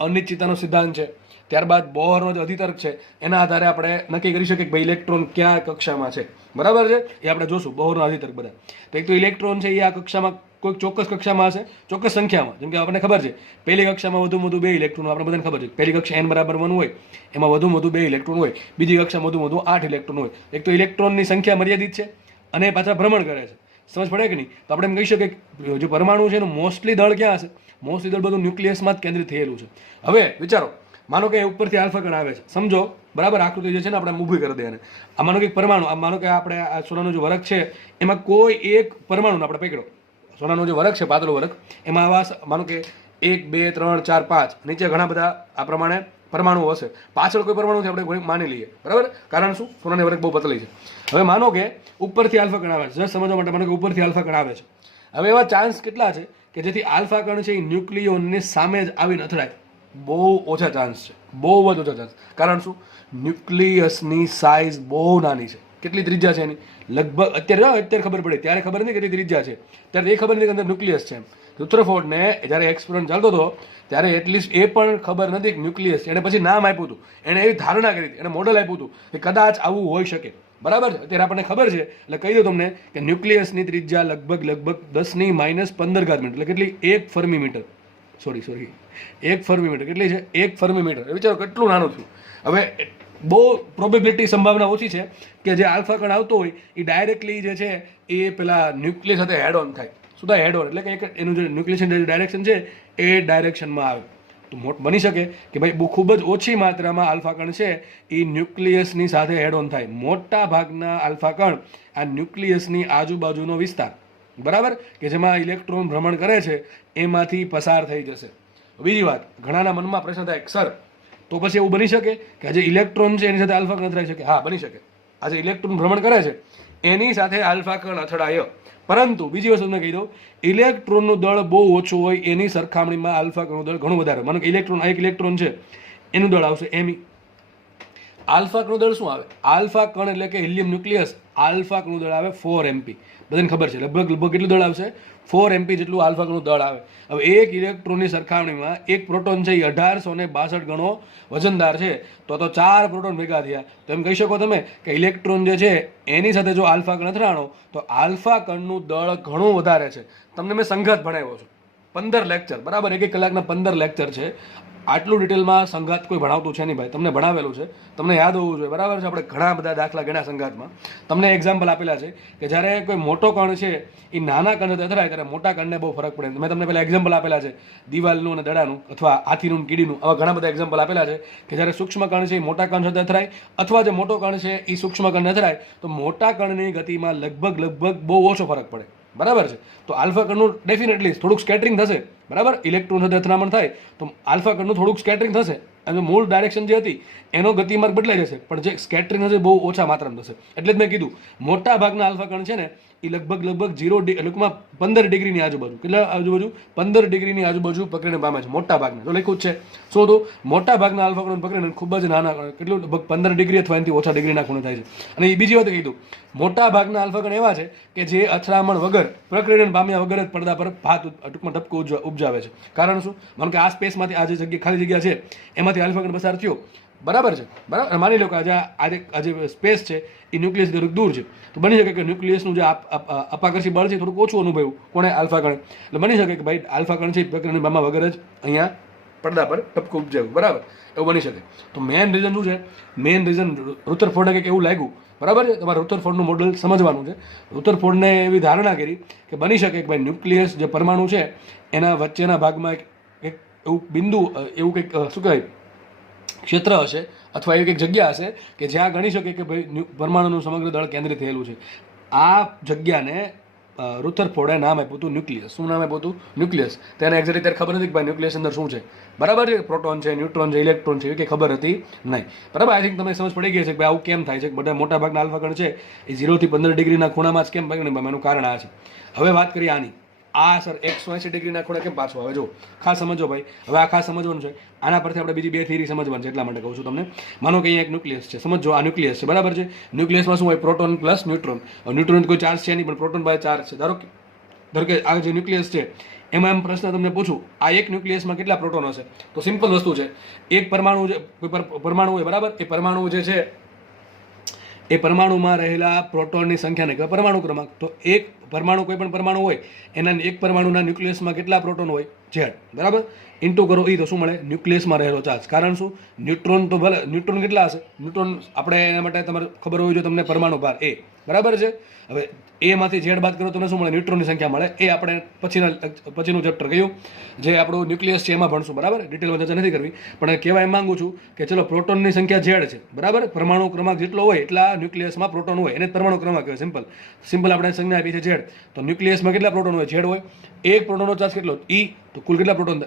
અનિશ્ચિતતાનો સિદ્ધાંત છે, ત્યારબાદ બોહરનો જે અધિતર્ક છે એના આધારે આપણે નક્કી કરી શકીએ કે ભાઈ ઇલેક્ટ્રોન ક્યાં કક્ષામાં છે. બરાબર છે, એ આપણે જોશું બોહરનો અધિતર્ક બધા. તો એક તો ઇલેક્ટ્રોન છે એ આ કક્ષામાં કોઈક ચોક્કસ કક્ષામાં હશે, ચોક્કસ સંખ્યામાં. જેમ કે આપણને ખબર છે પહેલી કક્ષામાં વધુમાં વધુ 2 ઇલેક્ટ્રોન, આપણે બધાને ખબર છે પહેલી કક્ષા n બરાબર 1 હોય એમાં વધુમાં વધુ 2 ઇલેક્ટ્રોન હોય, બીજી કક્ષામાં વધુમાં વધુ 8 ઇલેક્ટ્રોન હોય. એક તો ઇલેક્ટ્રોનની સંખ્યા મર્યાદિત છે અને પાછા ભ્રમણ કરે છે. સમજ પડે કે નહીં? તો આપણે એમ કહી શકીએ કે જે પરમાણુ છે એનું મોસ્ટલી દળ ક્યાં હશે, મોસ્ટલી દળ બધું ન્યુક્લિયસમાં જ કેન્દ્રિત થયેલું છે. હવે વિચારો, માનો કે ઉપરથી આલ્ફા કણ આવે છે, સમજો. બરાબર, આકૃતિ જે છે ને આપણે ઊભી કરી દઈએ. આ માનો કે પરમાણુ, આ માનો કે આપણે આ સોનાનો જે વરખ છે એમાં કોઈ એક પરમાણુને આપણે પકડો. સોનાનો જે વરખ છે, પાતળો વરખ, એમાં આવા માનો કે 1 2 3 4 5 નીચે ઘણા બધા આ પ્રમાણે પરમાણુઓ હશે. પાછળ કોઈ પરમાણુ આપણે માની લઈએ. બરાબર, કારણ શું, સોનાની વરખ બહુ પતલી છે. હવે માનો કે ઉપરથી આલ્ફા કણ આવે છે, જસ્ટ સમજવા માટે માનો કે ઉપરથી આલ્ફા કણ આવે છે. હવે એવા ચાન્સ કેટલા છે કે જેથી આલ્ફા કણ છે એ ન્યુક્લિયોનની સામે જ આવીને અથડાય? બહુ ઓછા ચાન્સ છે, બહુ જ ઓછા ચાન્સ. કારણ શું, ન્યુક્લિયસની સાઇઝ બહુ નાની છે. કેટલી ત્રિજ્યા છે એની? લગભગ અત્યારે ખબર પડે, ત્યારે ખબર નથી કેટલી ત્રિજ્યા છે. ત્યારે એ ખબર નથી કે અંદર ન્યુક્લિયસ છે. રુથરફોર્ડને જ્યારે એક્સપેરિમેન્ટ ચાલતો હતો ત્યારે એટલીસ્ટ એ પણ ખબર નથી કે ન્યુક્લિયસ છે. એને પછી નામ આપ્યું હતું, એને એવી ધારણા કરી હતી, એને મોડલ આપ્યું હતું કે કદાચ આવું હોઈ શકે. બરાબર છે, અત્યારે આપણને ખબર છે. એટલે કહી દઉં તમને કે ન્યુક્લિયસની ત્રિજ્યા લગભગ 10 - 15 ઘાત મીટર, એટલે કેટલી? 1 ફર્મીમીટર. સોરી 1 ફર્મીમીટર કેટલી છે? 1 ફર્મીમીટર. વિચારો કેટલું નાનું થયું. હવે બહુ પ્રોબેબિલિટી, સંભાવના ઓછી છે કે જે આલ્ફા કણ આવતો હોય એ ડાયરેક્ટલી જે છે એ પેલા ન્યુક્લિયસ સાથે હેડ ઓન થાય. શું થાય? હેડ ઓન એટલે કે એનું જે ન્યુક્લિયસની જે ડાયરેક્શન છે એ ડાયરેક્શનમાં આવે. તો બની શકે કે ભાઈ બહુ ખૂબ જ ઓછી માત્રામાં આલ્ફા કણ છે એ ન્યુક્લિયસની સાથે હેડ ઓન થાય. મોટા ભાગના આલ્ફા કણ આ ન્યુક્લિયસની આજુબાજુનો વિસ્તાર, બરાબર, કે જેમાં ઇલેક્ટ્રોન ભ્રમણ કરે છે એમાંથી પસાર થઈ જશે. બીજી વાત, ઘણાના મનમાં પ્રશ્ન થાય, સર તો પછી એવું બની શકે કે આજે ઇલેક્ટ્રોન છે એની સાથે આલ્ફા કણ અથડાઈ શકે? હા, બની શકે. આજે ઇલેક્ટ્રોન ભ્રમણ કરે છે એની સાથે આલ્ફા કણ અથડાય, પરંતુ બીજી વસ્તુ તમને કહી દઉં, ઇલેક્ટ્રોનનું દળ બહુ ઓછું હોય એની સરખામણીમાં આલ્ફા કણનું દળ ઘણું વધારે. માનો કે ઇલેક્ટ્રોન, આ એક ઇલેક્ટ્રોન છે એનું દળ આવશે એમી. આલ્ફા કણનું દળ શું આવે? આલ્ફા કણ એટલે કે હિલિયમ ન્યુક્લિયસ, આલ્ફા કણનું દળ આવે 4 MP. બધાને ખબર છે લગભગ કેટલું દળ આવશે? 4 MP જેટલું આલ્ફા કણનું દળ આવે. હવે એક ઇલેક્ટ્રોનની સરખામણીમાં એક પ્રોટોન છે એ 1862 ગણો વજનદાર છે, તો 4 પ્રોટોન ભેગા થયા. તો એમ કહી શકો તમે કે ઇલેક્ટ્રોન જે છે એની સાથે જો આલ્ફા કણ અથડાણો તો આલ્ફા કણનું દળ ઘણું વધારે છે. તમને મેં સંઘાત ભણાવ્યો છું, 15 લેક્ચર, બરાબર, 1 કલાકના 15 લેક્ચર છે. આટલું ડિટેલમાં સંઘાત કોઈ ભણાવતું છે નહીં ભાઈ, તમને ભણાવેલું છે, તમને યાદ હોવું જોઈએ. બરાબર છે, આપણે ઘણા બધા દાખલા ગણ્યા સંઘાતમાં. તમને એક્ઝામ્પલ આપેલા છે કે જ્યારે કોઈ મોટો કણ છે એ નાના કણ સાથે અથડાય ત્યારે મોટા કણને બહુ ફરક પડે. મેં તમને પહેલાં એક્ઝામ્પલ આપેલા છે દિવાલનું અને દડાનું, અથવા હાથીનું, કીડીનું. આવા ઘણા બધા એક્ઝામ્પલ આપેલા છે કે જ્યારે સૂક્ષ્મ કણ છે એ મોટા કણ સાથે અથડાય, અથવા જે મોટો કણ છે એ સૂક્ષ્મ કણને અથડાય તો મોટા કણની ગતિમાં લગભગ બહુ ઓછો ફરક પડે. બરાબર છે, તો આલ્ફા કણનું ડેફિનેટલી થોડુંક સ્કેટરિંગ થશે. બરાબર, ઇલેક્ટ્રોન સાથે અથડામણ થાય તો આલ્ફા કણનું થોડુંક સ્કેટરિંગ થશે અને મૂળ ડાયરેક્શન જે હતી એનો ગતિમાર્ગ બદલાઈ જશે, પણ જે સ્કેટરિંગ હશે બહુ ઓછા માત્રામાં થશે. એટલે જ મેં કીધું મોટા ભાગના આલ્ફા કણ છે ને એ લગભગ 15 ડિગ્રીની આજુબાજુ, કેટલા આજુબાજુ? 15 ડિગ્રીની આજુબાજુ પકડીને પામે છે મોટા ભાગના. તો લખ્યું જ છે શું તો મોટા ભાગના આલ્ફા કણ પકડીને ખૂબ જ નાના, કેટલું લગભગ 15 ડિગ્રી અથવા એનાથી ઓછા ડિગ્રીના ખૂણે થાય છે. અને એ બીજી વાત કીધું, મોટા ભાગના આલ્ફા કણ એવા છે કે જે અથડામણ વગર, પ્રકીર્ણન પામ્યા વગર જ પડદા પર હાથ ટૂંકમાં ટપકું ઉપજાવે છે. કારણ શું? માનો કે આ સ્પેસમાંથી આ જે જગ્યા ખાલી જગ્યા છે એમાંથી આલ્ફા કણ પસાર થયો, બરાબર છે, બરાબર. માની લો કે આજે સ્પેસ છે એ ન્યુક્લિયસ થોડુંક દૂર છે, તો બની શકે કે ન્યુક્લિયસનું જે અપાકર્ષી બળ છે થોડુંક ઓછું અનુભવ્યું કોણે? આલ્ફા કણ. એટલે બની શકે કે ભાઈ આલ્ફા કણ છે પ્રકરણની બામાં વગર જ અહીંયા પડદા પર ટપકું ઉપજાવ્યું, બરાબર, એવું બની શકે. તો મેઇન રીઝન શું છે? મેઇન રીઝન રુથરફોર્ડને કંઈક એવું લાગ્યું, બરાબર છે. તમારે રુથરફોર્ડનું મોડલ સમજવાનું છે. રુથરફોર્ડને એવી ધારણા કરી કે બની શકે કે ભાઈ ન્યુક્લિયસ જે પરમાણુ છે એના વચ્ચેના ભાગમાં એક એવું બિંદુ, એવું કંઈક શું કહેવાય ક્ષેત્ર હશે અથવા એવી કંઈક જગ્યા હશે કે જ્યાં ગણી શકે કે ભાઈ પરમાણુનું સમગ્ર દળ કેન્દ્રિત થયેલું છે. આ જગ્યાને રુથરફોર્ડે નામ આપ્યું હતું ન્યુક્લિયસ. શું નામ આપ્યું હતું? ન્યુક્લિયસ. તેને એક્ઝેક્ટ ત્યારે ખબર નથી કે ભાઈ ન્યુક્લિયસ અંદર શું છે, બરાબર છે. પ્રોટોન છે, ન્યુટ્રોન છે, ઇલેક્ટ્રોન છે, એ કંઈ ખબર હતી નહીં, બરાબર. આઈ થિંક તમને સમજ પડી ગઈ છે કે ભાઈ આવું કેમ થાય છે. બધા મોટા ભાગના આલ્ફા કણ છે એ 0 થી 15 ડિગ્રીના ખૂણામાં જ કેમ ભાગે? એનું કારણ આ છે. હવે વાત કરીએ આની. આ સર 180 ડિગ્રીના ખૂણે કેમ પાછું આવે? જો ખાસ સમજો ભાઈ, હવે આ ખાસ સમજવાનું છે. આના પરથી આપણે બીજી બે થિયરી સમજવાની છે, એટલા માટે કહું છું તમને. માનો કે અહીંયા એક ન્યુક્લિયસ છે, સમજો આ ન્યુક્લિયસ છે, બરાબર છે. ન્યુક્લિયસમાં શું હોય? Proton plus neutron. ન્યુટ્રોન કોઈ ચાર્જ છે નહીં, પણ પ્રોટોન બાય ચાર્જ છે. ધારો કે આ જે ન્યુક્લિયસ છે એમાં એમ પ્રશ્ન તમને પૂછું, આ એક ન્યુક્લિયસમાં કેટલા પ્રોટોન હશે? તો સિમ્પલ વસ્તુ છે, એક પરમાણુ જે પરમાણુ હોય, બરાબર, એ પરમાણુ જે છે એ પરમાણુમાં રહેલા પ્રોટોનની સંખ્યાને કહેવાય પરમાણુ ક્રમાંક. તો એક પરમાણુ, કોઈ પણ પરમાણુ હોય એના એક પરમાણુના ન્યુક્લિયસમાં કેટલા પ્રોટોન હોય? Z, બરાબર. ઇન્ટુ કરો એ તો શું મળે? ન્યુક્લિયસમાં રહેલો ચાર્જ. કારણ શું? ન્યુટ્રોન તો ભલે, ન્યુટ્રોન કેટલા હશે? ન્યુટ્રોન આપણે એના માટે તમારે ખબર હોવી જોઈએ તમને પરમાણુ ભાર A, બરાબર છે. હવે એમાંથી Z બાદ કરો તો શું મળે? ન્યુટ્રોનની સંખ્યા મળે. એ આપણે પછીનું ચેપ્ટર કયું જે આપણું ન્યુક્લિયસ છે એમાં ભણશું, બરાબર. ડિટેલમાં ચર્ચા નથી કરવી, પણ કહેવા એમ માંગુ છું કે ચલો પ્રોટોનની સંખ્યા Z છે, બરાબર. પરમાણુ ક્રમાંક જેટલો હોય એટલા ન્યુક્લિયસમાં પ્રોટોન હોય, એને પરમાણુ ક્રમાંક કહેવાય. સિમ્પલ આપણે સંજ્ઞા આપી છે Z. તો ન્યુક્લિયસમાં કેટલા પ્રોટોન હોય? Z હોય. એક પ્રોટોનનો ચાર્જ કેટલો? E. તો કુલ કેટલા પ્રોટોન?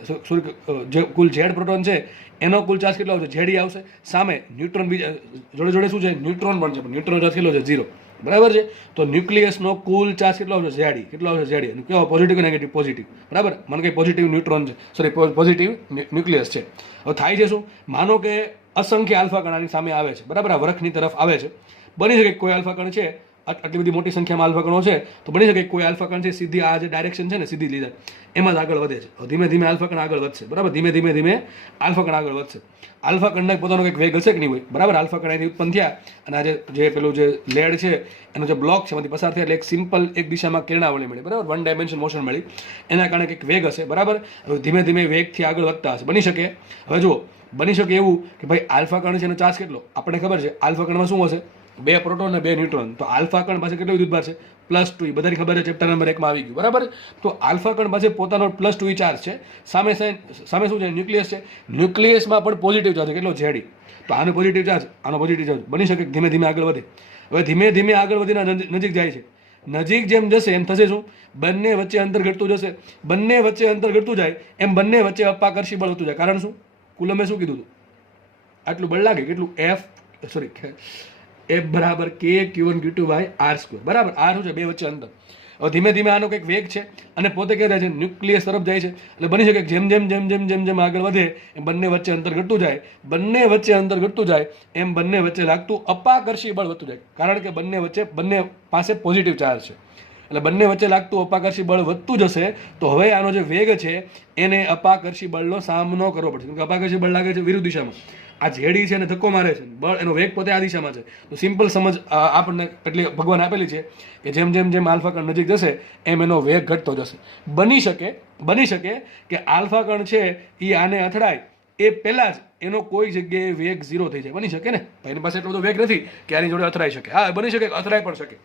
જે કુલ Z પ્રોટોન છે એનો કુલ ચાર્જ કેટલો આવશે? Z આવશે. સામે ન્યુટ્રોન બીજા જોડે જોડે શું છે? ન્યુટ્રોન પણ છે, પણ ન્યુટ્રોનનો ચાર્જ કેટલો છે? 0, બરાબર છે. તો ન્યુક્લિયસનો કુલ ચાર્જ કેટલો આવશે? Z. કેટલો આવશે? Z. અને કેવો? પોઝિટિવ કે નેગેટિવ? પોઝિટિવ, બરાબર. મને કંઈ પોઝિટિવ ન્યુટ્રોન છે, સોરી પોઝિટિવ ન્યુક્લિયસ છે. હવે થાય છે શું? માનો કે અસંખ્ય આલ્ફા કણ આની સામે આવે છે, બરાબર, આ વરખની તરફ આવે છે. બની શકે કોઈ આલ્ફા કણ છે, આટલી બધી મોટી સંખ્યામાં આલ્ફા કણો છે, તો બની શકે કોઈ આલ્ફા કણ છે સીધી આ જે ડાયરેક્શન છે ને સીધી લીધા એમાં જ આગળ વધે છે. ધીમે ધીમે આલ્ફા કણ આગળ વધશે, બરાબર. ધીમે ધીમે આલ્ફા કણ આગળ વધશે. આલ્ફા કણને પોતાનો કંઈક વેગ હશે કે નહીં હોય, બરાબર. આલ્ફા કણ અહીંથી ઉત્પન્ન થયા અને આજે જે પેલું જે લેડ છે એનો જે બ્લોક છે એમાંથી પસાર થયા એટલે એક સિમ્પલ એક દિશામાં કિરણાવળી મળી, બરાબર, વન ડાયમેન્શન મોશન મળી. એના કારણે કંઈક વેગ હશે, બરાબર. હવે ધીમે ધીમે વેગથી આગળ વધતા હશે. બની શકે, હવે જુઓ, બની શકે એવું કે ભાઈ આલ્ફા કણ છે એનો ચાર્જ કેટલો? આપણને ખબર છે આલ્ફા કણમાં શું હશે? 2 પ્રોટોન અને 2 ન્યુટ્રોન. તો આલ્ફા કણ પાસે કેટલો વિદ્યુતભાર છે? +2. એ બધાની ખબર છે, ચેપ્ટર નંબર 1 માં આવી ગયું, બરાબર. તો આલ્ફા કણ પાસે પોતાનો +2 ચાર્જ છે. સામે શું છે? ન્યુક્લિયસ છે. ન્યુક્લિયસમાં પણ પોઝિટિવ ચાર્જ કેટલો? Z. તો આનો પોઝિટિવ ચાર્જ, આનો પોઝિટિવ ચાર્જ. બની શકે ધીમે ધીમે આગળ વધે. હવે ધીમે ધીમે આગળ વધીને નજીક જાય છે. નજીક જેમ જશે એમ થશે શું? બંને વચ્ચે અંતર ઘટતું જશે. બંને વચ્ચે અંતર ઘટતું જાય એમ બંને વચ્ચે અપાકર્ષી બળ વધતું જાય. કારણ શું? કુલમે શું કીધું હતું? આટલું બળ લાગે કેટલું? F બરાબર K/Q1 Q2/R², બરાબર. R શું છે? બે વચ્ચે અંતર. હવે ધીમે ધીમે આનો કંઈક વેગ છે અને પોતે કહે છે ન્યુક્લિયસ તરફ જાય છે. એટલે બની શકે જેમ જેમ આગળ વધે એમ બંને વચ્ચે અંતર ઘટતું જાય. બંને વચ્ચે અંતર ઘટતું જાય એમ બંને વચ્ચે લાગતું અપાકર્ષી બળ વધતું જાય. કારણ કે બંને પાસે પોઝિટિવ ચાર્જ છે. એટલે બંને વચ્ચે લાગતું અપાકર્ષી બળ વધતું જશે. તો હવે આનો જે વેગ છે એને અપાકર્ષી બળનો સામનો કરવો પડશે. કેમ કે અપાકર્ષી બળ લાગે છે વિરુદ્ધ દિશામાં. આ જેડી છે ને ધક્કો મારે છે, બળ એનો વેગ પોતે આ દિશામાં છે. તો સિમ્પલ સમજ આપણને એટલી ભગવાન આપેલી છે કે જેમ આલ્ફા કણ નજીક જશે એમ એનો વેગ ઘટતો જશે. બની શકે કે આલ્ફા કણ છે એ આને અથડાય એ પહેલા જ એનો કોઈ જગ્યાએ વેગ 0 થઈ જાય. બની શકે ને? એની પાસે એટલો બધો વેગ નથી કે આની જોડે અથડાઈ શકે. હા, બની શકે, અથડાઈ પણ શકે.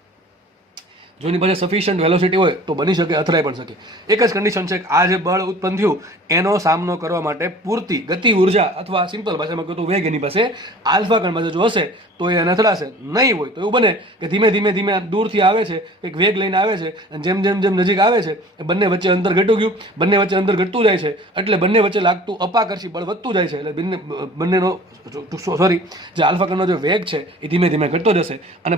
જો એની પાસે સફિશિયન્ટ વેલોસિટી હોય તો બની શકે, અથડાઈ પણ શકે. એક જ કન્ડિશન છે કે આ જે બળ ઉત્પન્ન થયું એનો સામનો કરવા માટે પૂરતી ગતિ ઉર્જા અથવા સિમ્પલ ભાષામાં કહું તો વેગ એની પાસે આલ્ફા કણ પાસે જો હશે તો એ અથડાશે. નહીં હોય તો એવું બને કે ધીમે દૂરથી આવે છે, કંઈક વેગ લઈને આવે છે અને જેમ નજીક આવે છે એ બંને વચ્ચે અંતર ઘટતું ગયું. બંને વચ્ચે અંતર ઘટતું જાય છે એટલે બંને વચ્ચે લાગતું અપાકર્ષી બળ વધતું જાય છે. એટલે બંનેનો જે આલ્ફા કણનો જે વેગ છે એ ધીમે ઘટતો જશે અને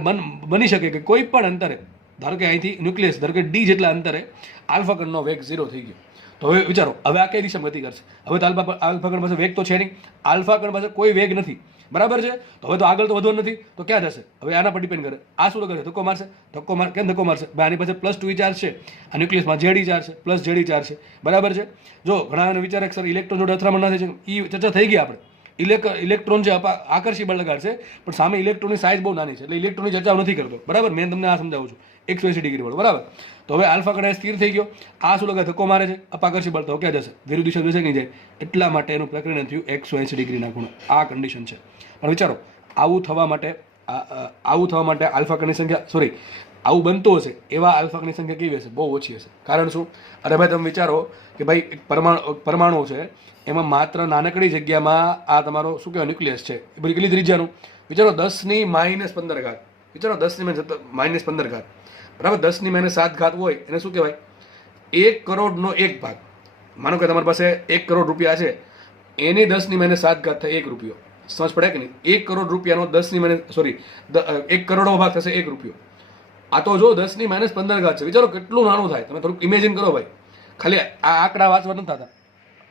બની શકે કે કોઈ પણ અંતરે, ધારો કે અહીંથી ન્યુક્લિયસ ધારો કે D જેટલા અંતરે આલ્ફા કણનો વેગ 0 થઈ ગયો. તો હવે વિચારો, હવે આ કઈ દિશામાં ગતિ કરશે? હવે તો આલ્ફા કણ પાસે વેગ તો છે નહીં, આલ્ફા કણ પાસે કોઈ વેગ નથી, બરાબર છે. તો હવે તો આગળ તો વધવાનું નથી, તો ક્યાં જશે? હવે આના પર ડિપેન્ડ કરે. આ શું કરે? ધક્કો મારશે. કેમ ધક્કો મારશે? ભાઈ આની પાસે +2 ચાર્જ છે, આ ન્યુક્લિયસમાં ZE ચાર્જ છે, ZE ચાર્જ છે, બરાબર છે. જો ઘણા વિચારે સર ઇલેક્ટ્રોન જોડે અથડામણ ના થાય છે, એ ચર્ચા થઈ ગઈ આપણે. ઇલેક્ટ્રોન છે આકર્ષી બળ લગાડશે, પણ સામે ઇલેક્ટ્રોનની સાઇઝ બહુ નાની છે, એટલે ઇલેક્ટ્રોનની ચર્ચા નથી કરતો, બરાબર. મેં તમને આ સમજાવું છું, 180 ડિગ્રી બળ, બરાબર. તો હવે આલ્ફા કણ સ્થિર થઈ ગયો. આ શું લગાડે? ધક્કો મારે છે, અપાકર્ષી બળ, તો ક્યાં જશે? વિરુદ્ધ દિશા જશે કે નહીં જાય? એટલા માટે એનું પ્રકરણ થયું 180 ડિગ્રીના ખૂણે. આ કન્ડિશન છે. પણ વિચારો, આવું થવા માટે આલ્ફા કણની સંખ્યા, સોરી, આવું બનતું હશે એવા આલ્ફા કણની સંખ્યા કેવી હશે? બહુ ઓછી હશે. કારણ શું? અરે ભાઈ તમે વિચારો કે ભાઈ એક પરમાણુ છે, એમાં માત્ર નાનકડી જગ્યામાં આ તમારો શું કહેવાય ન્યુક્લિયસ છે, એ બધી કેટલી ત્રિજ્યાનું? વિચારો 10⁻15, વિચારો 10⁻15, બરાબર. 10⁻7 હોય એને શું કહેવાય? 1 કરોડનો 1 ભાગ. માનો કે તમારી પાસે 1 કરોડ રૂપિયા છે, એની 10⁻7 થાય 1 રૂપિયો. સમજ પડે કે નહીં? 1 કરોડ રૂપિયાનો 1 કરોડનો ભાગ થશે 1 રૂપિયો. આ તો જો 10⁻15 છે. વિચારો કેટલું નાનું થાય. તમે થોડુંક ઇમેજિન કરો ભાઈ. ખાલી આ આંકડા વાંચવા નથી થતા,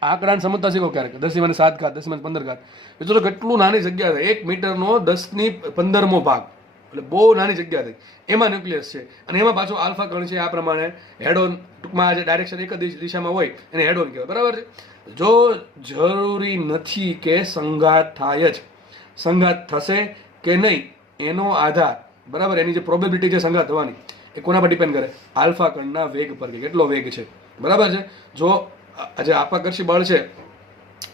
આંકડાને સમજતા શીખો ક્યારેક. 10⁻7, 10⁻15. વિચારો કેટલું નાની જગ્યા થાય. 1 મીટરનો 10⁻15મો ભાગ, એટલે બહુ નાની જગ્યા થઈ. એમાં ન્યુક્લિયસ છે, અને એમાં પાછું આલ્ફા કણ છે. આ પ્રમાણે હેડ ઓન, ટૂંકમાં જે ડાયરેક્શન એક જ દિશામાં હોય એને હેડ ઓન કહેવાય, બરાબર છે. જો જરૂરી નથી કે સંઘાત થાય જ, સંઘાત થશે કે નહીં એનો આધાર, બરાબર, એની જે પ્રોબેબિલિટી છે સંઘાત થવાની, એ કોના પર ડિપેન્ડ કરે? આલ્ફા કણના વેગ પર, કે કેટલો વેગ છે, બરાબર છે. જો જે અપાકર્ષી બળ છે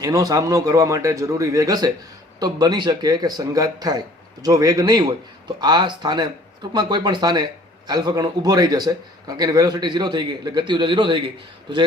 એનો સામનો કરવા માટે જરૂરી વેગ હશે તો બની શકે કે સંઘાત થાય. જો વેગ નહીં હોય તો આ સ્થાને, ટૂંકમાં કોઈ પણ સ્થાને આલ્ફા કણ ઊભો રહી જશે, કારણ કે એની વેલોસિટી 0 થઈ ગઈ, એટલે ગતિ ઉર્જા 0 થઈ ગઈ. તો જે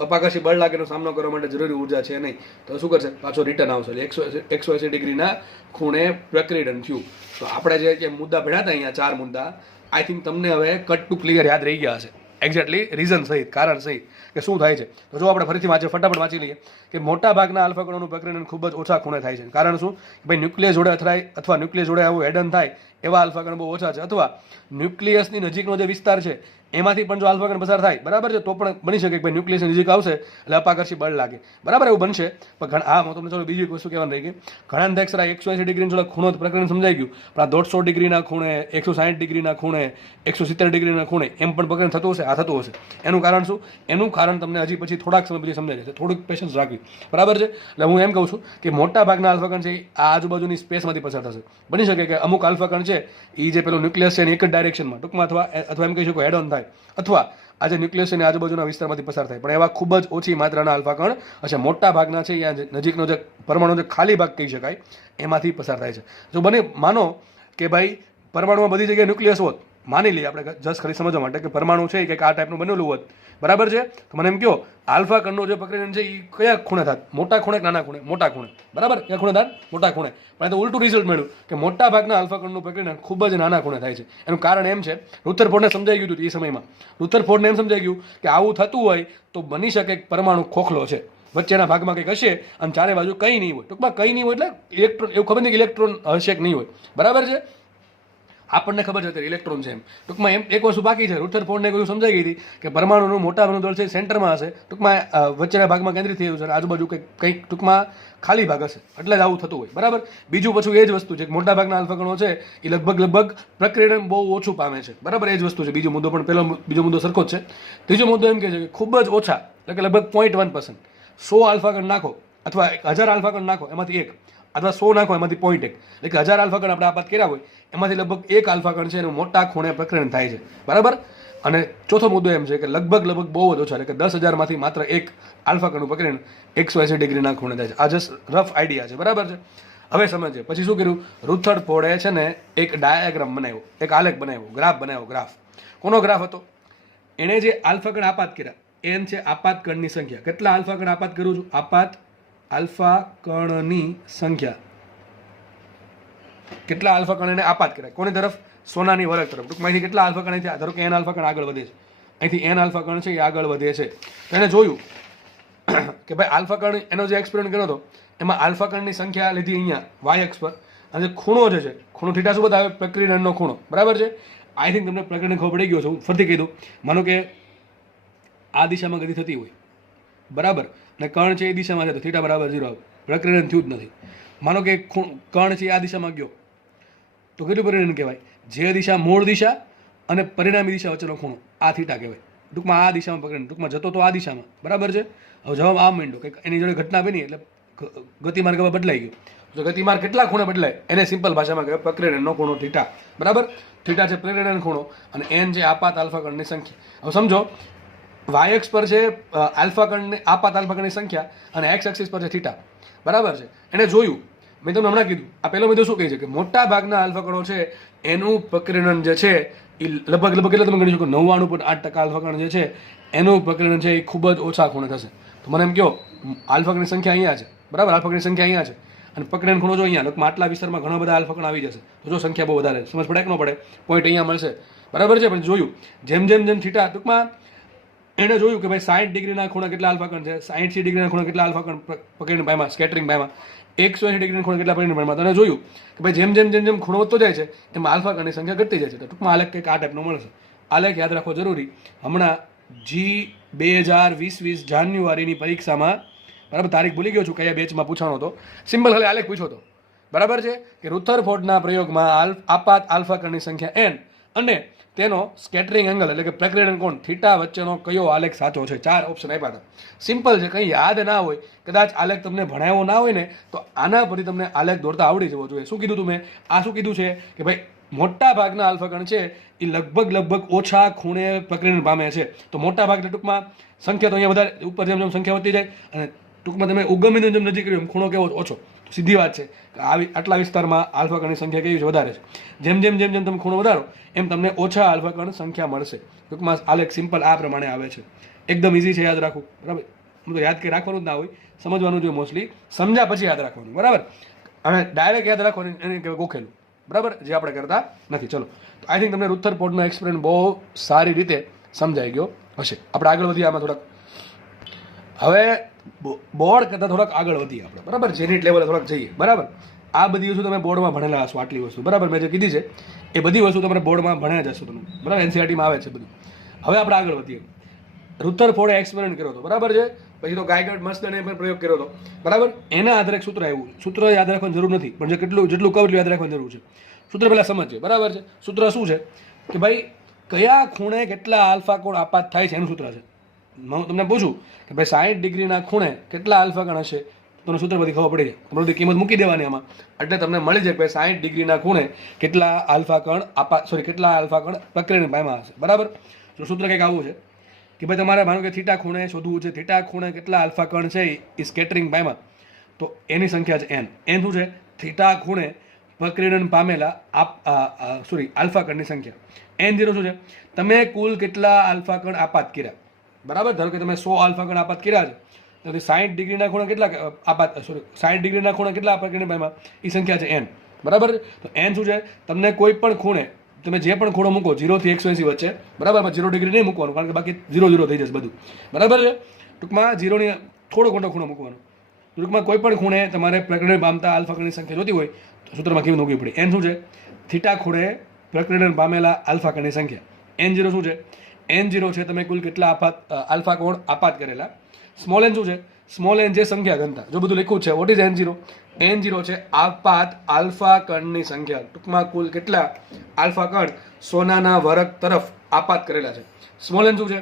અપાકર્ષી બળ લાગે એનો સામનો કરવા માટે જરૂરી ઉર્જા છે નહીં, તો શું કરશે? પાછો રિટર્ન આવશે. એટલે 180 ડિગ્રીના ખૂણે પ્રક્રિયન થયું. તો આપણે જે મુદ્દા ભેળા હતા અહીંયા 4 મુદ્દા, આઈ થિંક તમને હવે કટ ટુ ક્લિયર યાદ રહી ગયા હશે, એક્ઝેક્ટલી રીઝન સહિત, કારણ સહિત કે શું થાય છે. તો જો આપણે ફરીથી ફટાફટ વાંચી લઈએ કે મોટા ભાગના આલ્ફા કણોનું પ્રકરણ ખૂબ જ ઓછા ખૂણે થાય છે. કારણ શું? ભાઈ ન્યુક્લિયસ જોડે અથડાય અથવા ન્યુક્લિયસ જોડે આવું હેડન થાય એવા આલ્ફા કણ બહુ ઓછા છે, અથવા ન્યુક્લિયસની નજીકનો જે વિસ્તાર છે એમાંથી પણ જો આલ્ફા કણ પસાર થાય, બરાબર છે, તો પણ બની શકે કે ભાઈ ન્યુક્લિયસની નજીક આવશે એટલે અપાકર્ષી બળ લાગે, બરાબર, એવું બનશે. પણ હા, હું તમને ચાલો બીજી એક વસ્તુ કહેવાની રહી ગઈ. ઘણા દેખસરા 180 ડિગ્રીનું જોડે ખૂણો પ્રકરણ સમજાઈ ગયું, પણ આ 150 ડિગ્રીના ખૂણે, 160 ડિગ્રીના ખૂણે, 170 ડિગ્રીના ખૂણે એમ પણ પ્રકરણ થતું હશે. આ થતું હશે. એનું કારણ શું? એનું કારણ તમને હજી પછી થોડાક સમય પછી સમજાય જશે. થોડુંક પેશન્સ રાખવી, બરાબર છે. એટલે હું એમ કહું છું કે મોટા ભાગના આલ્ફા કણ છે આ આજુબાજુની સ્પેસમાંથી પસાર થશે. બની શકે કે અમુક આલ્ફા કણ છે એ જે પેલો ન્યુક્લિયસ છે એની એક જ ડાયરેક્શનમાં, ટૂંકમાં, અથવા એમ કહી શકો હેડ ઓન થાય, અથવા આ જે ન્યુક્લિયસ છે આજુબાજુના વિસ્તારમાંથી પસાર થાય. પણ એવા ખૂબ જ ઓછી માત્રાના આલ્ફા કણ હશે. મોટા ભાગના છે અહીંયા નજીકનો જે પરમાણુ, જે ખાલી ભાગ કહી શકાય, એમાંથી પસાર થાય છે. જો માનો કે ભાઈ પરમાણુમાં બધી જગ્યાએ ન્યુક્લિયસ હોત, માની લઈએ આપણે જસ્ટ ખાલી સમજવા માટે કે પરમાણુ છે કે આ ટાઈપનું બનેલું હોત, બરાબર છે, તો મને એમ કહો આલ્ફા કણનું જે પ્રકરણ છે એ કયા ખૂણે થાત? મોટા ખૂણે કે નાના ખૂણે? મોટા ખૂણે, બરાબર. કયા ખૂણે થાત? મોટા ખૂણે. પણ તો ઉલટું રિઝલ્ટ મળ્યું કે મોટા ભાગના આલ્ફા કણનું પ્રકરણ ખૂબ જ નાના ખૂણે થાય છે. એનું કારણ એમ છે, રુથરફોર્ડને સમજાઈ ગયું હતું એ સમયમાં. રુથરફોર્ડને એમ સમજાઈ ગયું કે આવું થતું હોય તો બની શકે કે પરમાણુ ખોખલો છે, વચ્ચેના ભાગમાં કંઈક હશે અને ચારે બાજુ કંઈ નહીં હોય. ટૂંકમાં કંઈ નહીં હોય એટલે ઇલેક્ટ્રોન, એવું ખબર નહીં કે ઇલેક્ટ્રોન હશે કે નહીં હોય, બરાબર છે. આપણને ખબર છે અત્યારે ઇલેક્ટ્રોન છે એમ. ટૂંકમાં એમ એક વસ્તુ બાકી છે, રુથરફોર્ડને કોઈ સમજાઈ ગઈ હતી કે પરમાણુનું મોટા દળ છે સેન્ટરમાં હશે, ટૂંકમાં વચ્ચેના ભાગમાં કેન્દ્રિત થયું છે, આજુબાજુ કંઈક ટૂંકમાં ખાલી ભાગ હશે, એટલે જ આવું થતું હોય, બરાબર. બીજું પાછું એ જ વસ્તુ છે કે મોટા ભાગના આલ્ફા કણો છે એ લગભગ પ્રક્રિયણ બહુ ઓછું પામે છે, બરાબર. એ જ વસ્તુ છે. બીજો મુદ્દો પણ બીજો મુદ્દો સરખો જ છે. ત્રીજો મુદ્દો એમ કહે છે કે ખૂબ જ ઓછા, એટલે કે લગભગ 0.1%, 100 આલ્ફા કણ નાખો અથવા 1000 આલ્ફા કણ નાખો એમાંથી એક, અથવા 100 નાખો એમાંથી 0.1, એટલે કે 1000 આલ્ફા કણ આપણે આપાત કર્યા હોય એમાંથી લગભગ 1 આલ્ફા કણ છે એનું મોટા ખૂણે પ્રકરણ થાય છે, બરાબર. અને ચોથો મુદ્દો એમ છે કે લગભગ બહુ જ ઓછા, એટલે કે 10,000માંથી માત્ર 1 આલ્ફા કણનું પ્રકરણ 180 ડિગ્રીના ખૂણે થાય છે. આ જસ્ટ રફ આઈડિયા છે, બરાબર છે. હવે સમજે પછી શું કર્યું? રુથરફોર્ડે છે ને એક ડાયાગ્રામ બનાવ્યો, એક આલેખ બનાવ્યો, ગ્રાફ બનાવ્યો. ગ્રાફ કોનો ગ્રાફ હતો? એણે જે આલ્ફા કણ આપાત કર્યા એમ છે આપાત કણની સંખ્યા. કેટલા આલ્ફા કણ આપાત કરું છું? આલ્ફા કણની સંખ્યા, કેટલા આલ્ફા કણ એને આપાત કર્યા કોની તરફ? સોનાની વરખ તરફ. ટૂંકમાં અહીંથી કેટલા આલ્ફા કણ થયા? ધારો કે n આલ્ફા કણ આગળ વધે છે, અહીંથી n આલ્ફા કણ છે એ આગળ વધે છે. તો એને જોયું કે ભાઈ આલ્ફા કણ, એનો જે એક્સપેરિમેન્ટ કર્યો હતો એમાં આલ્ફા કણની સંખ્યા લીધી અહીંયા વાય અક્ષ પર, અને ખૂણો જે છે, ખૂણો થીટા શું બતાવે? પ્રક્રિયણનો ખૂણો, બરાબર છે. આઈ થિંક તમને પ્રકરણ ખબર પડી ગયો છે. હું ફરીથી કહી દઉં. માનો કે આ દિશામાં ગતિ થતી હોય, બરાબર, અને કર્ણ છે એ દિશામાં છે તો થીટા બરાબર 0 આવે. પ્રકીર્ણન થયું જ નથી. માનો કે કર્ણ છે આ દિશામાં ગયો તો કેટલું પરિણન કહેવાય? જે દિશા મૂળ દિશા અને પરિણામી દિશા વચ્ચેનો ખૂણો, આ થીટા કહેવાય. ટૂંકમાં આ દિશામાં પકડીને, ટૂંકમાં જતો તો આ દિશામાં, બરાબર છે. હવે જવાબ આ માંડ્યો કે એની જોડે ઘટના બની એટલે ગતિમાર્ગ હવે બદલાઈ ગયો. તો ગતિમાર્ગ કેટલા ખૂણે બદલાય એને સિમ્પલ ભાષામાં કહેવાય પ્રકીર્ણનનો ખૂણો થીટા. બરાબર, થીટા છે પ્રકીર્ણન ખૂણો અને એન છે આપાત આલ્ફા કણની સંખ્યા. હવે સમજો વાય એક્સ પર છે આલ્ફા કણની આપાત આલ્ફા કણની સંખ્યા અને એક્સ એક્સિસ પર છે થીટા. બરાબર છે. એને જોયું, મેં તમને હમણાં કીધું આ પહેલો મુદ્દો શું કહે છે કે મોટા ભાગના આલ્ફા કણો છે એનું પ્રકીર્ણન જે છે એ લગભગ કેટલા તમે ગણી શકો 99.8% આલ્ફા કણ જે છે એનું પ્રકીર્ણન છે એ ખૂબ જ ઓછા ખૂણે થશે. તો મને એમ કહો આલ્ફા કણની સંખ્યા અહીંયા છે, બરાબર, આલ્ફા કણની સંખ્યા અહીંયા છે અને પ્રકીર્ણન ખૂણો જો અહીંયા લોકમાં આટલા વિસ્તારમાં ઘણા બધા આલ્ફા કણ આવી જશે તો જો સંખ્યા બહુ વધારે સમજ પડે કે ન પડે, પોઈન્ટ અહીંયા મળશે. બરાબર છે. પણ જોયું જેમ જેમ જેમ થીટા, ટૂંકમાં એણે જોયું કે ભાઈ 60 ડિગ્રીના ખૂણા કેટલા આલ્ફા કણ છે, 60 ડિગ્રીના ખૂણા કેટલા આલ્ફા કણ પકડીને પાયમાં સ્કેટરિંગ પાયમાં, 180 ડિગ્રીના ખૂણા કેટલા પકડીને પાયમાં. તો જોયું કે ભાઈ જેમ જેમ જેમ જેમ ખૂણો વધતો જાય છે એમાં આલ્ફા કણની સંખ્યા ઘટતી જાય છે. તો ટૂંકમાં આલેખ કંઈક આ ટાઈપનો મળશે. આલેખ યાદ રાખવો જરૂરી. હમણાં જી 2020 જાન્યુઆરીની પરીક્ષામાં, બરાબર, તારીખ ભૂલી ગયો છું કયા બેચમાં પૂછવાનો હતો, સિમ્પલ ખાલી આલેખ પૂછ્યો હતો. બરાબર છે કે રુથરફોર્ડના પ્રયોગમાં આપાત આલ્ફા કણની સંખ્યા n અને તેનો સ્કેટરિંગ એંગલ એટલે કે પ્રકીર્ણન કોણ થીટા વચ્ચેનો કયો આલેખ સાચો છે. 4 ઓપ્શન આપ્યા હતા. સિમ્પલ છે, કંઈ યાદ ના હોય, કદાચ આલેખ તમને ભણાવ્યો ના હોય ને તો આના પરથી તમને આલેખ દોરતા આવડી જવો જોઈએ. શું કીધું તું મેં? આ શું કીધું છે કે ભાઈ મોટા ભાગના આલ્ફા કણ છે એ લગભગ ઓછા ખૂણે પ્રકીર્ણન પામે છે. તો મોટા ભાગ એટલે ટૂંકમાં સંખ્યા તો અહીંયા વધારે ઉપર જેમ જેમ સંખ્યા વધતી જાય અને ટૂંકમાં તમે ઉગમબિંદુ જેમ નજીક રહ્યું એમ ખૂણો કેવો ઓછો. સીધી વાત છે કે આટલા વિસ્તારમાં આલ્ફા કણની સંખ્યા કેવી છે? વધારે છે. જેમ જેમ જેમ જેમ તમે ખૂણો વધારો એમ તમને ઓછા આલ્ફા કણ સંખ્યા મળશે. ટૂંકમાં આલેખ સિમ્પલ આ પ્રમાણે આવે છે. એકદમ ઇઝી છે, યાદ રાખવું. બરાબર, હું તો યાદ કરી રાખવાનું જ ના હોય, સમજવાનું જોઈએ મોસ્ટલી, સમજ્યા પછી યાદ રાખવાનું. બરાબર, અને ડાયરેક્ટ યાદ રાખવાનું એને કહેવાય ગોખેલું. બરાબર, જે આપણે કરતા નથી. ચલો, તો આઈ થિંક તમને રુથરફોર્ડનો એક્સપેરિમેન્ટ બહુ સારી રીતે સમજાઈ ગયો હશે. આપણે આગળ વધીએ આમાં થોડાક. હવે બોર્ડ કરતાં થોડાક આગળ વધીએ આપણે. બરાબર, જેનિટ લેવલે થોડાક જઈએ. બરાબર, આ બધી વસ્તુ તમે બોર્ડમાં ભણેલા હશો. આટલી વસ્તુ બરાબર મેં જે કીધી છે એ બધી વસ્તુ તમારે બોર્ડમાં ભણ્યા જ હશો તમે. બરાબર, એનસીઆરટીમાં આવે છે બધું. હવે આપણે આગળ વધીએ. રુથરફોર્ડે એક્સપેરિમેન્ટ કર્યો હતો. બરાબર છે. પછી તો ગાયગર્ડ મસ્ટને પણ પ્રયોગ કર્યો હતો. બરાબર, એના આધારે એક સૂત્ર આવ્યું. સૂત્ર યાદ રાખવાની જરૂર નથી, પણ જે જેટલું કહું એટલું યાદ રાખવાની જરૂર છે. સૂત્ર પહેલાં સમજીએ. બરાબર છે. સૂત્ર શું છે કે ભાઈ કયા ખૂણે કેટલા આલ્ફા કોણ આપાત થાય છે એનું સૂત્ર છે. હું તમને પૂછું કે ભાઈ 60 ડિગ્રીના ખૂણે કેટલા આલ્ફા કણ હશે, તમને સૂત્ર બધી ખબર પડી જાય. તમારે બધી કિંમત મૂકી દેવાની આમાં એટલે તમને મળી જાય કે 60 ડિગ્રીના ખૂણે કેટલા આલ્ફા કણ કેટલા આલ્ફા કણ પ્રકીર્ણન પામ્યા હશે. બરાબર, તો સૂત્ર કંઈક આવું છે કે ભાઈ તમારે માનો કે થીટા ખૂણે શોધવું છે. થીટા ખૂણે કેટલા આલ્ફા કણ છે એ સ્કેટરિંગ પામ્યા તો એની સંખ્યા છે n. n શું છે? થીટા ખૂણે પ્રકીર્ણન પામેલા આલ્ફા કણની સંખ્યા. n0 શું છે? તમે કુલ કેટલા આલ્ફા કણ આપાત કર્યા. બરાબર, ધારો કે તમે 100 આલ્ફા કણ આપાત કર્યા છે તો 60 ડિગ્રીના ખૂણે કેટલા 60 ડિગ્રીના ખૂણે કેટલા પ્રકીર્ણન પામ્યા એ સંખ્યા છે n. બરાબર, તો n શું છે? તમને કોઈ પણ ખૂણે તમે જે પણ ખૂણો મૂકો 0 થી 180 વચ્ચે, બરાબર, 0 ડિગ્રી નહીં મૂકવાનું કારણ કે બાકી 0 થઈ જશે બધું. બરાબર છે. ટૂંકમાં 0 ની થોડો મોટો ખૂણો મૂકવાનો. ટૂંકમાં કોઈ પણ ખૂણે તમારે પ્રકીર્ણન પામતા આલ્ફા કણની સંખ્યા જોતી હોય તો સૂત્રમાં કેવી મૂકવી પડે? n શું છે? થીટા ખૂણે પ્રકીર્ણન પામેલા આલ્ફા કણની સંખ્યા. n0 શું છે? n0 છે તમે કુલ કેટલા આલ્ફા કોણ આપાત કરેલા. સ્મોલ n શું છે? સ્મોલ n જે સંખ્યા ઘનતા. જો બધું લખ્યું છે. What is n0? n0 છે આપાત આલ્ફા કણની સંખ્યા. ટૂંકમાં કુલ કેટલા આલ્ફા કણ સોનાના વર્ગ તરફ આપાત કરેલા છે. સ્મોલ n શું છે?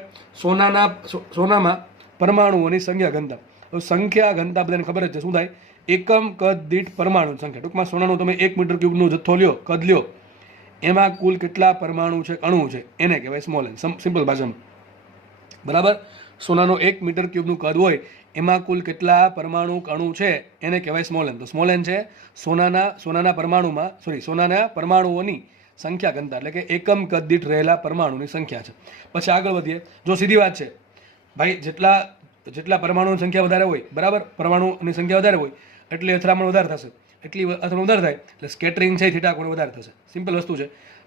સોનામાં પરમાણુઓની સંખ્યા ઘનતા. તો સંખ્યા ઘનતા બધાને ખબર જ છે શું થાય? એકમ કદ દીઠ પરમાણુની સંખ્યા. ટૂંકમાં સોનાનું તમે 1 મીટર ક્યુબનું જથ્થો લ્યો, કદ લ્યો, એમાં કુલ કેટલા પરમાણુ છે, અણુ છે, એને કહેવાય સ્મોલ n. સિમ્પલ ભાષામાં. બરાબર, સોનાનો 1 મીટર ક્યુબનું કદ હોય એમાં કુલ કેટલા પરમાણુ અણુ છે એને કહેવાય સ્મોલ n. તો સ્મોલ n છે સોનાના પરમાણુઓની સંખ્યા ઘનતા એટલે કે એકમ કદ દીઠ રહેલા પરમાણુની સંખ્યા છે. પછી આગળ વધીએ. જો સીધી વાત છે ભાઈ, જેટલા પરમાણુની સંખ્યા વધારે હોય, બરાબર, પરમાણુની સંખ્યા વધારે હોય એટલે અથડામણ વધારે થશે. એટલી અથડામણ વધારે થાય એટલે સ્કેટરિંગ છે થીટા કોણ વધારે થશે. સિમ્પલ વસ્તુ છે.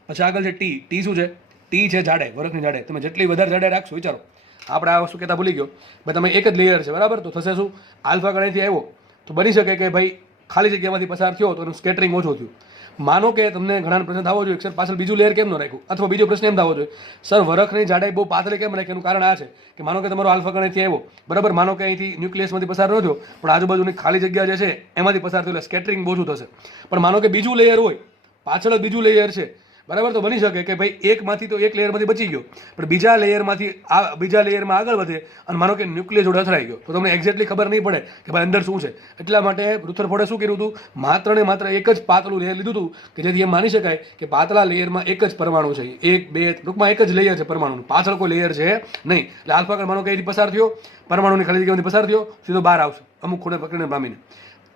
પછી આગળ છે ટી. ટી શું છે? ટી છે જાડાઈ, વરખની જાડાઈ. તમે જેટલી વધારે જાડાઈ રાખશો, વિચારો આપણે આ વસ્તુ કહેતા ભૂલી ગયો ભાઈ, તમે એક જ લેયર છે, બરાબર, તો થશે શું? આલ્ફા કણ અહીંથી આવ્યો તો બની શકે કે ભાઈ ખાલી જગ્યામાંથી પસાર થયો તો એનું સ્કેટરિંગ ઓછું થયું. માનો કે તમને ઘણા પ્રશ્ન થવો જોઈએ સર પાછળ બીજું લેયર કેમ ન રાખ્યું, અથવા બીજો પ્રશ્ન એમ થવો જોઈએ સર વરખની જાડાઈ બહુ પાતળી કેમ રાખી. એનું કારણ આ છે કે માનો કે તમારો આલ્ફા કણ અહીંથી આવ્યો, બરાબર, માનો કે અહીંથી ન્યુક્લિયસમાંથી પસાર ન થયો, પણ આજુબાજુની ખાલી જગ્યા જે છે એમાંથી પસાર થયો એટલે સ્કેટરિંગ ઓછું થશે. પણ માનો કે બીજું લેયર હોય, પાછળ જ બીજું લેયર છે, બરાબર, તો બની શકે કે ભાઈ એકમાંથી તો એક લેયરમાંથી બચી ગયો, પણ બીજા લેયરમાંથી બીજા લેયરમાં આગળ વધે અને માનો કે ન્યુક્લિયસ જોડે અથડાઈ ગયો, તો તમને એક્ઝેક્ટલી ખબર નહીં પડે કે ભાઈ અંદર શું છે. એટલા માટે રુથરફોર્ડે શું કર્યું હતું, માત્ર ને માત્ર એક જ પાતળું લેયર લીધું હતું કે જેથી એમ માની શકાય કે પાતળા લેયરમાં એક જ પરમાણુ છે, એક બે ટૂંકમાં એક જ લેયર છે પરમાણુનું, પાછળ કોઈ લેયર છે નહીં. એટલે આલ્ફા કણ માનો કે અહીંથી પસાર થયો, પરમાણુની ખાલી જગ્યામાંથી પસાર થયો, સીધો બહાર આવશે અમુક ખૂણે પકડીને પામીને.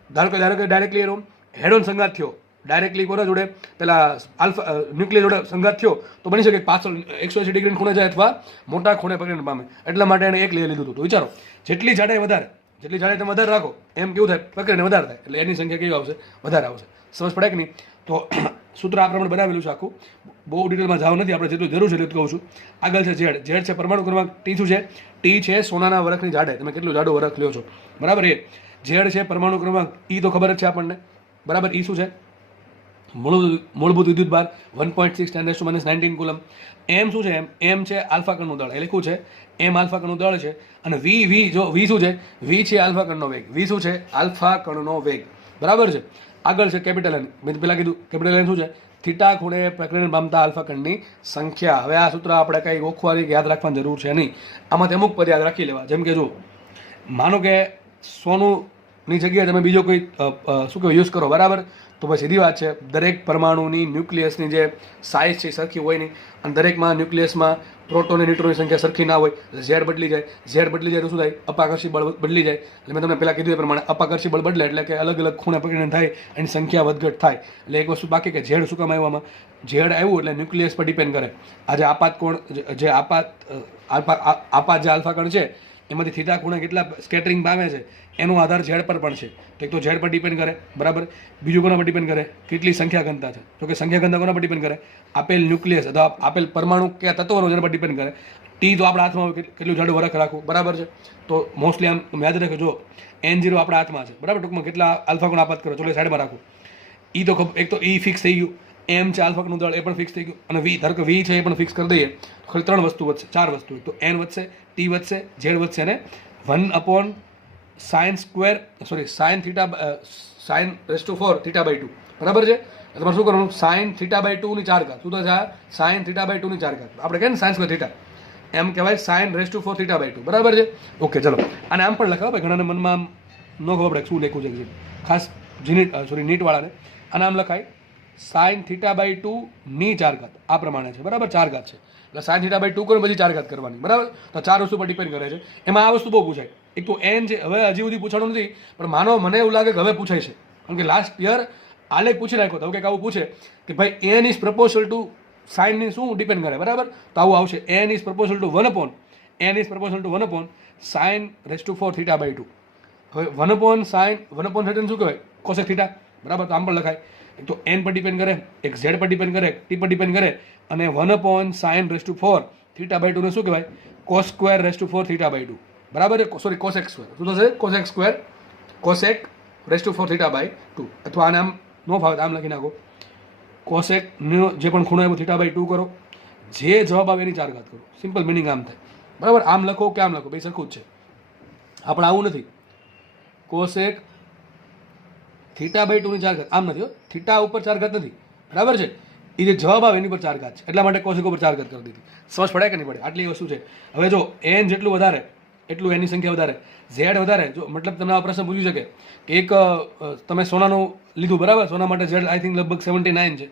ધારો કે ડાયરેક્ટલી એનો હેડ ઓન સંગાત થયો, ડાયરેક્ટલી કોના જોડે પેલા આલ્ફા ન્યુક્લિયસ જોડે સંઘાત થયો, તો બની શકે પાછળ 180 ડિગ્રી ખૂણે જાય અથવા મોટા ખૂણે પકડીને પામે. એટલા માટે એને એક લેયર લીધું હતું. વિચારો જેટલી જાડાઈ વધારે, જેટલી જાડાઈ તમે વધારે રાખો એમ કેવું થાય, પકડીને વધારે થાય, એટલે એની સંખ્યા કેવી આવશે, વધારે આવશે. સમજ પડે કે નહીં? તો સૂત્ર આ પ્રમાણે બનાવેલું છે આખું, બહુ ડિટેલમાં જાવ નથી, આપણે જેટલું જરૂર છે એટલું કહું છું. આગળ છે ઝેડ. ઝેડ છે પરમાણુ ક્રમાંક ટી. શું છે? ટી છે સોનાના વરખની જાડાઈ, તમે કેટલું જાડું વરખ લ્યો છો, બરાબર. એ ઝેડ છે પરમાણુ ક્રમાંક ઈ તો ખબર જ છે આપણને, બરાબર. ઈ શું છે? મૂળભૂત વિદ્યુત ભાર 1.6 × 10⁻⁹ કુલમ. એમ શું છે? એમ છે આલ્ફા કણનું દળ, એ લખ્યું છે એમ આલ્ફા કણનું દળ છે. અને વી જો વી શું છે? વી છે આલ્ફા કણનો વેગ. વી શું છે? આલ્ફા કણનો વેગ, બરાબર છે. આગળ છે કેપિટલ એન. મેં પહેલાં કીધું કેપિટલ એન શું છે? થીટા ખૂણે પ્રકરણ પામતા આલ્ફા કણની સંખ્યા. હવે આ સૂત્ર આપણે કંઈ ગોખવાની યાદ રાખવાની જરૂર છે નહીં, આમાંથી અમુક પદ યાદ રાખી લેવા. જેમ કે જો માનો કે સોનુંની જગ્યાએ તમે બીજો કોઈ શું કહેવાય યુઝ કરો, બરાબર, તો પછી સીધી વાત છે દરેક પરમાણુની ન્યુક્લિયસની જે સાઇઝ છે સરખી હોય નહીં, અને દરેકમાં ન્યુક્લિયસમાં પ્રોટોન અને ન્યુટ્રોનની સંખ્યા સરખી ના હોય, ઝેડ બદલી જાય. ઝેડ બદલી જાય તો શું થાય? અપાકર્ષી બળ બદલી જાય. એટલે મેં તમને પહેલાં કીધું એ પ્રમાણે અપાકર્ષી બળ બદલે એટલે કે અલગ અલગ ખૂણે પકડીને થાય, એની સંખ્યા વધઘટ થાય. એટલે એક વસ્તુ બાકી કે ઝેડ શું કામ આવ્યું? આમાં ઝેડ આવ્યું એટલે ન્યુક્લિયસ પર ડિપેન્ડ કરે. આજે આપાત કોણ જે આપાત જે આલ્ફા કણ છે એમાંથી થીટા ખૂણે કેટલા સ્કેટરિંગ પામે છે એનો આધાર ઝેડ પર પણ છે. તો એક તો ઝેડ પર ડિપેન્ડ કરે, બરાબર. બીજું કોના પર ડિપેન્ડ કરે? કેટલી સંખ્યા ઘનતા છે. તો કે સંખ્યા ઘનતા કોના પર ડિપેન્ડ કરે? આપેલ ન્યુક્લિયસ અથવા આપેલ પરમાણુ કે તત્વનો જેના પર ડિપેન્ડ કરે. ટી તો આપણા હાથમાં હોય, કેટલું જાડું વરખ રાખવું, બરાબર છે. તો મોસ્ટલી આમ યાદ રાખો, જો N0 આપણા હાથમાં છે, બરાબર, ટૂંકમાં કેટલા આલ્ફા કોણ આપાત કરો, ચલો સાઈડમાં રાખો. ઈ તો એક તો ઈ ફિક્સ થઈ ગયું, એમ છે આલ્ફાનું દળ એ પણ ફિક્સ થઈ ગયું, અને વી ધારો કે વી છે એ પણ ફિક્સ કરી દઈએ તો ખાલી 3 વસ્તુ વધશે, 4 વસ્તુ. તો N વધશે, T વધશે, Z વધશે અને 1/sin⁻⁴ θ/2, બરાબર છે. તમારે શું કરવાનું? sin θ/2 ની 4 ઘાત. શું થશે? sin θ/2 ની 4 ઘાત. આપણે કહીએ ને sin² θ, એમ કહેવાય sin⁻⁴ θ/2, બરાબર છે. ઓકે, ચલો આને આમ પણ લખાવો ભાઈ, ઘણાને મનમાં આમ ન ખબર પડે શું લખ્યું છે, ખાસ નીટવાળાને આને આમ લખાય sin θ/2 ની 4 ઘાત. આ પ્રમાણે છે, બરાબર, 4 ઘાત છે એટલે sin θ/2 કરીને પછી 4 ઘાત કરવાની, બરાબર. તો 4 વસ્તુ પર ડિપેન્ડ કરે છે. એમાં આ વસ્તુ બહુ પૂછાય. એક તો N છે, હવે હજી સુધી પૂછવાનું નથી, પણ માનો મને એવું લાગે કે હવે પૂછાય છે, કારણ કે લાસ્ટ યર આલેખ પૂછી નાખ્યો તો કંઈક આવું પૂછે કે ભાઈ N is proportional to sine ની શું ડિપેન્ડ કરે, બરાબર. તો આવું આવશે N is proportional two 1/sin⁻⁴ θ/2. હવે 1/sin શું કહેવાય? કોસેક થીટા, બરાબર. તો આમ પણ લખાય. એક તો N પર ડિપેન્ડ કરે, એક Z પર ડિપેન્ડ કરે, T પર ડિપેન્ડ કરે, અને 1/sin⁴ θ/2 ને શું કહેવાય? cos²⁴ θ/2, બરાબર છે. Sorry, cosec². શું થશે? cosec²⁴ θ/2. અથવા આને આમ ન ફાવે આમ લખી નાખો, કોસેકનો જે પણ ખૂણો આવ્યો θ/2 કરો, જે જવાબ આવે એની 4 ઘાત કરો. સિમ્પલ મિનિંગ આમ થાય, બરાબર. આમ લખો કે આમ લખો, બે સરખું જ છે. આપણે આવું નથી, કોસેક θ/2 ની 4 ઘાત, આમ નથી, થીટા ઉપર 4 ઘાત નથી, બરાબર છે. એ જે જવાબ આવે એની પર 4 ઘાત છે, એટલા માટે કોસેક ઉપર 4 ઘાત કરી દીધી. સમજ પડે કે નહીં પડે? આટલી વસ્તુ છે. હવે જો N જેટલું વધારે એટલું એની સંખ્યા વધારે, Z વધારે. જો મતલબ તમને આ પ્રશ્ન પૂછી શકે કે એક તમે સોનાનું લીધું, બરાબર, સોના માટે Z આઈ થિંક લગભગ 79 છે,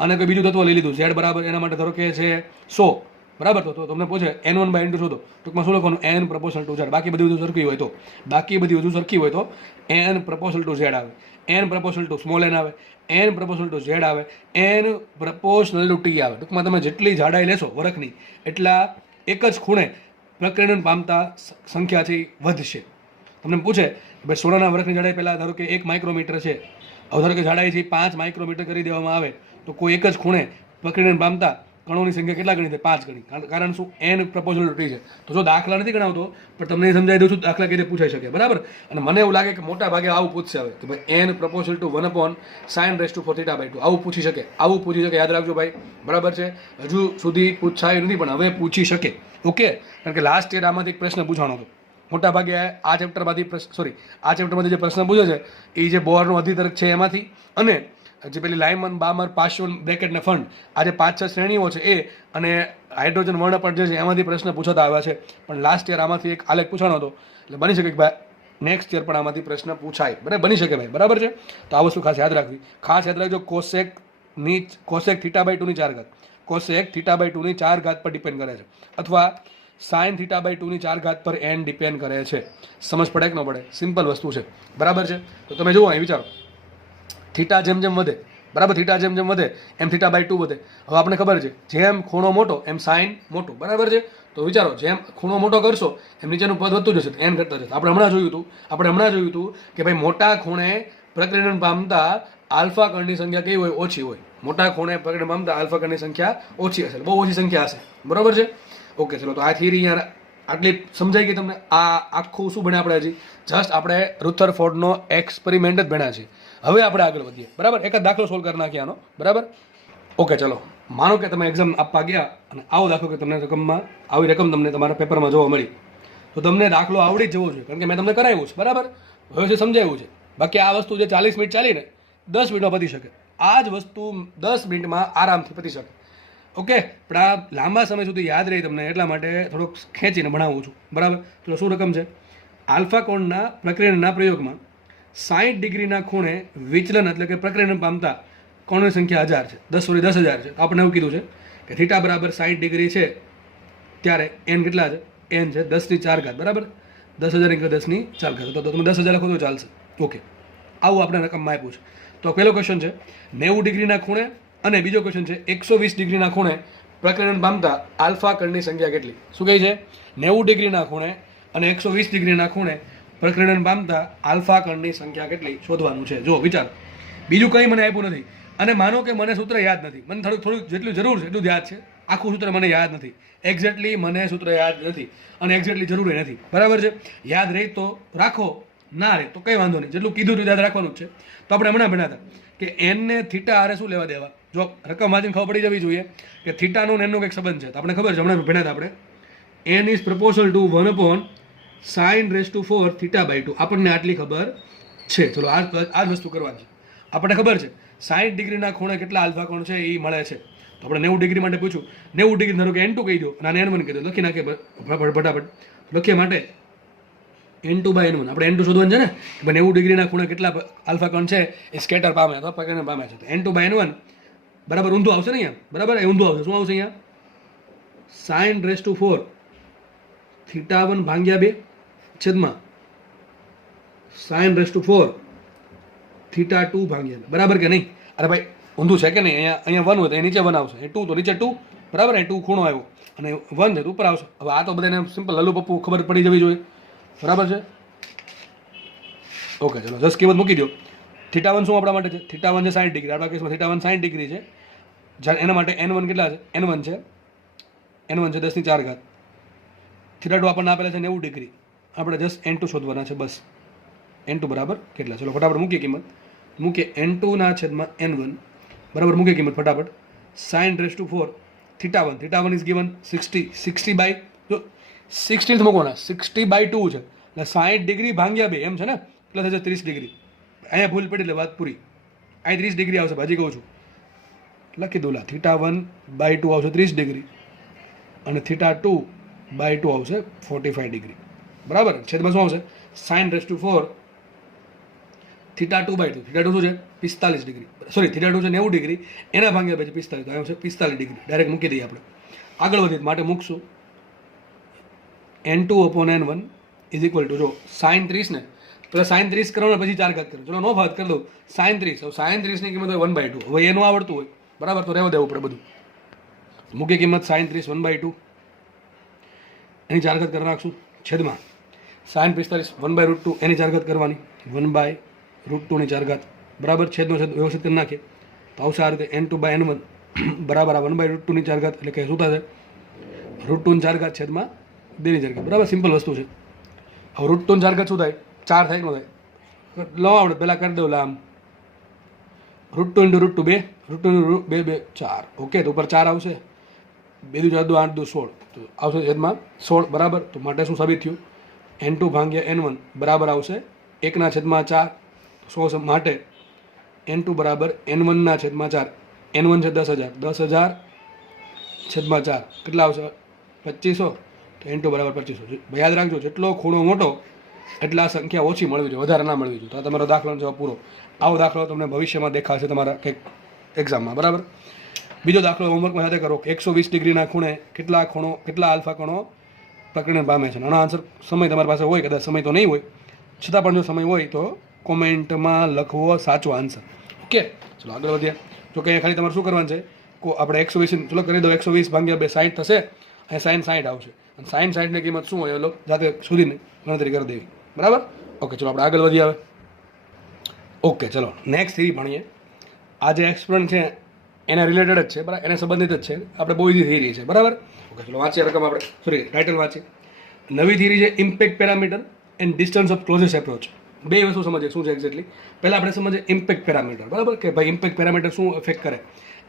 અને કોઈ બીજું તત્વ લઈ લીધું Z બરાબર એના માટે ધારો કે છે 100, બરાબર. તો તમને પૂછે N1/N2 શોધો, ટૂંકમાં શું લખવાનું? N proportional to Z. બાકી બધી વધુ સરખી હોય તો N પ્રપોઝલ ટુ Z આવે, N proportional to small n આવે, N પ્રપોઝલ ટુ Z આવે, N પ્રપોઝલ ટુ T આવે. ટૂંકમાં તમે જેટલી જાડાઈ લેશો વરખની એટલા એક જ ખૂણે પ્રકીર્ણન પામતા સંખ્યા છે એ વધશે. તમને પૂછે ભાઈ સોનાના વરખની જાડાઈ પહેલાં ધારો કે 1 માઇક્રોમીટર છે, હવે ધારો કે જાડાઈ છે 5 માઇક્રોમીટર કરી દેવામાં આવે તો કોઈ એક જ ખૂણે પ્રકીર્ણન પામતા કણોની સંખ્યા કેટલા ગણી થાય? 5 ગણી. કારણ શું? n પ્રપોઝલ ટુ t છે. તો જો દાખલા નથી ગણાવતો પણ તમને સમજાવી દઉં છું દાખલા કેવી રીતે પૂછાઈ શકે, બરાબર. અને મને એવું લાગે કે મોટા ભાગે આવું પૂછશે હવે કે ભાઈ n પ્રપોઝલ ટુ 1/sin⁻⁴ θ/2 આવું પૂછી શકે, આવું પૂછી શકે. યાદ રાખજો ભાઈ, બરાબર છે. હજુ સુધી પૂછાયું નથી પણ હવે પૂછી શકે. ઓકે, કારણ કે લાસ્ટ યર આમાંથી એક પ્રશ્ન પૂછવાનો હતો. મોટા ભાગે આ ચેપ્ટરમાંથી જે પ્રશ્ન પૂછે છે એ જે બોરનો અધિતર્ક છે એમાંથી, અને જે પેલી લાયમન, બામર, પાશ્યોન, બ્રેકેટ ને ફંડ, આ જે 5-6 શ્રેણીઓ છે એ, અને હાઇડ્રોજન વર્ણપટ જે છે એમાંથી પ્રશ્ન પૂછાતા આવ્યા છે. પણ લાસ્ટ યર આમાંથી એક આલેખ પૂછવાનો હતો, એટલે બની શકે કે ભાઈ નેક્સ્ટ યર પણ આમાંથી પ્રશ્ન પૂછાય, બરાબર, બની શકે ભાઈ, બરાબર છે. તો આ વસ્તુ ખાસ યાદ રાખવી. ખાસ યાદ રાખજો, કોસેક θ/2 ની 4 ઘાત, કોસેક θ/2 ની 4 ઘાત પર ડિપેન્ડ કરે છે, અથવા સાઇન θ/2 ની 4 ઘાત પર n ડિપેન્ડ કરે છે. સમજ પડે કે ન પડે? સિમ્પલ વસ્તુ છે, બરાબર છે. તો તમે જુઓ અહીં વિચારો, થીટા જેમ જેમ વધે, બરાબર, થીટા જેમ જેમ વધે એમ θ/2 વધે. હવે આપણે ખબર છે જેમ ખૂણો મોટો એમ સાઇન મોટું, બરાબર છે. તો વિચારો, જેમ ખૂણો મોટો કરશો એમ નીચેનું પદ વધતું જશે, n ઘટતા જશે. આપણે હમણાં જોયું હતું કે ભાઈ મોટા ખૂણે પ્રકીર્ણન પામતા આલ્ફા કણની સંખ્યા કેવી હોય? ઓછી હોય. મોટા ખૂણે પ્રકીર્ણન પામતા આલ્ફા કણની સંખ્યા ઓછી હશે, બહુ ઓછી સંખ્યા હશે, બરાબર છે. ઓકે, ચલો, તો આ થિયરી યાર આટલી સમજાઈ ગઈ તમને. આ આખું શું ભણ્યા આપણે? હજી જસ્ટ આપણે રુથરફોર્ડનો એક્સપેરિમેન્ટ જ ભણ્યા છે. હવે આપણે આગળ વધીએ, બરાબર. એક જ દાખલો સોલ્વ કરી નાખીએ આનો, બરાબર. ઓકે, ચલો, માનો કે તમે એક્ઝામ આપવા ગયા અને આવો દાખલો કે તમને આવી રકમ તમને તમારા પેપરમાં જોવા મળી, તો તમને દાખલો આવડી જ જવો જોઈએ, કારણ કે મેં તમને કરાવ્યું છે, બરાબર, હવે છે સમજાવ્યું છે. બાકી આ વસ્તુ જે 40 મિનિટ ચાલીને 10 મિનિટમાં પતી શકે, આ જ વસ્તુ 10 મિનિટમાં આરામથી પતી શકે. ઓકે, પણ આ લાંબા સમય સુધી યાદ રહી તમને એટલા માટે થોડોક ખેંચીને ભણાવું છું, બરાબર. તો શું રકમ છે? આલ્ફા કોણના પ્રકીર્ણનના પ્રયોગમાં 60 ડિગ્રીના ખૂણે વિચલન એટલે કે પ્રકીર્ણન પામતા કોણની સંખ્યા 1000 છે, 10,000 છે. તો આપણે એવું કીધું છે કે થીટા બરાબર 60 ડિગ્રી છે ત્યારે n કેટલા છે? n છે 10 ની 4 ઘાત, બરાબર. 10,000 × 10 ની 4 ઘાત, તો તમે 10,000 લખો તો ચાલશે. ઓકે, આવું આપણે રકમમાં આપ્યું છે. તો પહેલો ક્વેશ્ચન છે 90 ડિગ્રીના ખૂણે, અને બીજો ક્વેશ્ચન છે 120 ડિગ્રીના ખૂણે પ્રકીર્ણન પામતા આલ્ફા કણની સંખ્યા કેટલી? શું કહે છે? 90 ડિગ્રીના ખૂણે અને 120 ડિગ્રીના ખૂણે પ્રકીર્ણન પામતા આલ્ફા કણની સંખ્યા કેટલી શોધવાનું છે. જો વિચારો, બીજું કંઈ મને આપ્યું નથી. અને માનો કે મને સૂત્ર યાદ નથી, મને થોડું જેટલું જરૂર છે એટલું યાદ છે, આખું સૂત્ર મને યાદ નથી, એક્ઝેક્ટલી મને સૂત્ર યાદ નથી, અને એક્ઝેક્ટલી જરૂરી નથી, બરાબર છે. યાદ રહે તો રાખો, ના રહે તો કંઈ વાંધો નહીં, જેટલું કીધું યાદ રાખવાનું જ છે. તો આપણે હમણાં ભણ્યા હતા કે n ને થીટા આરે શું લેવા દેવા. જો રકમ વાંચીને ખબર પડી જવી જોઈએ કે થીટાનું એનનું કંઈક સંબંધ છે. તો આપણે ખબર છે, હમણાં ભણ્યા હતા આપણે, n is proportional two 1/sin⁻⁴ θ/2. આપણને આટલી ખબર છે. ચલો, આ જ વસ્તુ કરવાની છે. આપણને ખબર છે 60 ડિગ્રીના ખૂણે કેટલા આલ્ફા કોણ છે એ મળે છે. તો આપણે 90 ડિગ્રી માટે પૂછ્યું, 90 ડિગ્રી ધારો કે n2 કહી દો અને n1 કહી દો, લખી નાખીએ ફટાફટ. લખીએ માટે n2/n1, આપણે n2 શોધવાનું છે ને, કે 90 ડિગ્રીના ખૂણે કેટલા આલ્ફા કણ છે એ સ્કેટર પામે અથવા પ્રકીર્ણન પામે છે. તો n2/n1 બરાબર ઊંધું આવશે ને અહીંયા, બરાબર, એ ઊંધું આવશે. શું આવશે અહીંયા? sin⁻⁴ θ1 ભાગ્યા 2 છેદમાં sin⁻⁴ θ2 ભાગ્યા 2, બરાબર કે નહીં? અરે ભાઈ ઊંધું છે કે નહીં? અહીંયા 1 હોય તો એ નીચે 1 આવશે, એ 2 તો નીચે 2, બરાબર. એ 2 ખૂણો આવ્યો અને 1 છે તો ઉપર આવશે. હવે આ તો બધાને સિમ્પલ લલ્લુ પપ્પુ ખબર પડી જવી જોઈએ, બરાબર છે. ઓકે, ચલો, જસ્ટ કિંમત મૂકી દો. θ1 શું આપણા માટે છે? θ1 છે 60 ડિગ્રી, આપણા કેસમાં θ1 60 ડિગ્રી છે. જ્યારે એના માટે n1 કેટલા છે? n1 છે 10 ની 4 ઘાત. θ2 આપણને આપેલા છે 90 ડિગ્રી, આપણે જસ્ટ n2 શોધવાના છે, બસ. n2 બરાબર કેટલા? ચલો ફટાફટ મૂકીએ કિંમત. મૂકીએ n2 ના છેદમાં n1, બરાબર. મૂકીએ કિંમત ફટાફટ. sin⁻⁴ θ1 ઇઝ ગિવન 60 જો 16 મૂકવાના, 60/2 છે એટલે 60 ડિગ્રી ભાગ્યા 2 એમ છે ને, એટલે થશે 30 ડિગ્રી. અહીંયા ભૂલ પડી એટલે વાત પૂરી. અહીં 30 ડિગ્રી આવશે, ભાજી કહું છું, લખી દઉં. θ1/2 આવશે 30 ડિગ્રી અને θ2/2 આવશે 45 ડિગ્રી, બરાબર. છેદમાં શું આવશે? sin⁻⁴ θ2/2. θ2 શું છે? 45 ડિગ્રી, સોરી, θ2 છે 90 ડિગ્રી, એના ભાગ્યા 2 45, તો આવશે 45 ડિગ્રી. ડાયરેક્ટ મૂકી દઈએ આપણે. આગળ વધીએ માટે મૂકશું n2/n1 ઇઝ ઇક્વલ ટુ, જો sin30 ને પેલા sin30 કરો ને પછી 4 ઘાત કરો. ચલો નો ભાત કરી દઉં sin30. હવે sin30 ની કિંમત હોય 1/2. હવે એનું આવડતું હોય, બરાબર, તો રહેવા દેવું પડે બધું. મૂકીએ કિંમત sin30 1/2, એની 4 ઘાત કરી નાખશું છેદમાં sin45 1/√2, એની 4 ઘાત કરવાની 1/√2 ની 4 ઘાત, બરાબર. છેદનો છેદ વ્યવસ્થિત કરી નાખીએ તો આવશે આ રીતે n2/n1 બરાબર આ 1/√2 4 એટલે કે શું થશે √2 4 છેદમાં 2 4 બરાબર સિમ્પલ વસ્તુ છે. હવે √2 4 શું થાય 4 થાય કે ન થાય લો આપણે પહેલાં કરી દઉં આમ √2 × √2 2 √2 2 2 4 ઓકે તો ઉપર 4 આવશે 2 4 2 8 2 16 તો આવશે છેદમાં 16 બરાબર. તો માટે શું સાબિત થયું n2 ભાગ્યા n1 બરાબર આવશે 1/4 100 માટે n2 બરાબર n1/4 n1 છે 10,000 10,000 છેદમાં 4 કેટલા આવશે 2500 તો n2 બરાબર 2500. યાદ રાખજો જેટલો ખૂણો મોટો એટલે આ સંખ્યા ઓછી મળવી જોઈએ વધારે ના મળવી જોઈએ. તો આ તમારો દાખલાનો જવાબ પૂરો. આવો દાખલો તમને ભવિષ્યમાં દેખાશે તમારા કંઈક એક્ઝામમાં બરાબર. બીજો દાખલો હોમવર્કમાં સાથે કરો કે 120 ડિગ્રીના ખૂણે કેટલા આલ્ફા કણો પ્રકરણ પામે છે. આનો આન્સર સમય તમારી પાસે હોય કદાચ સમય તો નહીં હોય છતાં પણ જો સમય હોય તો કોમેન્ટમાં લખવો સાચો આન્સર. ઓકે ચલો આગળ વધીએ. જો કે ખાલી તમારે શું કરવાનું છે આપણે 120 ચલો કરી દો 120 ભાગ્યા 2 60 થશે અને સાઈન 60 આવશે અને સાઈન 60ની કિંમત શું હોય એ જાતે શોધીને ગણતરી કરી દેવી બરાબર. ઓકે ચલો આપણે આગળ વધીએ હવે. ઓકે ચલો નેક્સ્ટ થિયરી ભણીએ. આ જે એક્સપેરિમેન્ટ છે એના રિલેટેડ જ છે બરાબર એને સંબંધિત જ છે આપણે બહુ ઇઝી થિયરી છે બરાબર. ઓકે ચલો વાંચીએ રકમ આપણે ટાઇટલ વાંચીએ. નવી થિયરી છે impact parameter and distance of closest approach. બે વસ્તુ સમજીએ શું છે એક્ઝેક્ટલી. પહેલાં આપણે સમજીએ ઇમ્પેક્ટ પેરામીટર બરાબર કે ભાઈ ઇમ્પેક્ટ પેરામીટર શું ઇફેક્ટ કરે.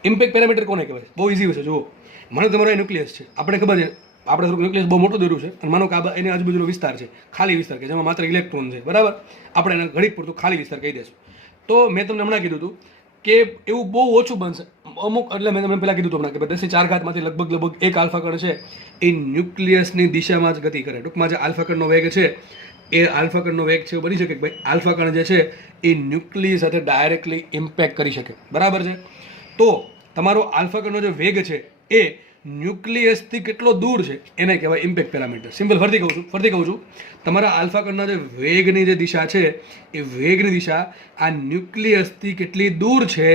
ઇમ્પેક્ટ પેરામીટર કોને કહેવાય બહુ ઇઝી છે જુઓ. મને તમારો ન્યુક્લિયસ છે આપણે ખબર છે આપણે થોડુંક ન્યુક્લિયસ બહુ મોટું દોર્યું છે અને માનો કે આ એની આજુબાજુનો વિસ્તાર છે ખાલી વિસ્તાર કે જેમાં માત્ર ઇલેક્ટ્રોન છે બરાબર. આપણે એને ઘડીક પૂરતું ખાલી વિસ્તાર કહી દઈશું. તો મેં તમને હમણાં કીધું હતું કે એવું બહુ ઓછું બનશે અમુક એટલે મેં તમને પહેલાં કીધું હતું હમણાં કે 10⁴ લગભગ એક આલ્ફા કણ છે એ ન્યુક્લિયસની દિશામાં જ ગતિ કરે. ટૂંકમાં જે આલ્ફા કણનો વેગ છે એ આલ્ફા કણનો વેગ છે બની શકે કે ભાઈ આલ્ફા કણ જે છે એ ન્યુક્લિયસ સાથે ડાયરેક્ટલી ઇમ્પેક્ટ કરી શકે બરાબર છે. તો તમારો આલ્ફા કણનો જે વેગ છે એ ન્યુક્લિયસથી કેટલો દૂર છે એને કહેવાય ઇમ્પેક્ટ પેરામીટર. સિમ્પલ ફરતી કહું છું તમારા આલ્ફા કણના જે વેગની જે દિશા છે એ વેગની દિશા આ ન્યુક્લિયસથી કેટલી દૂર છે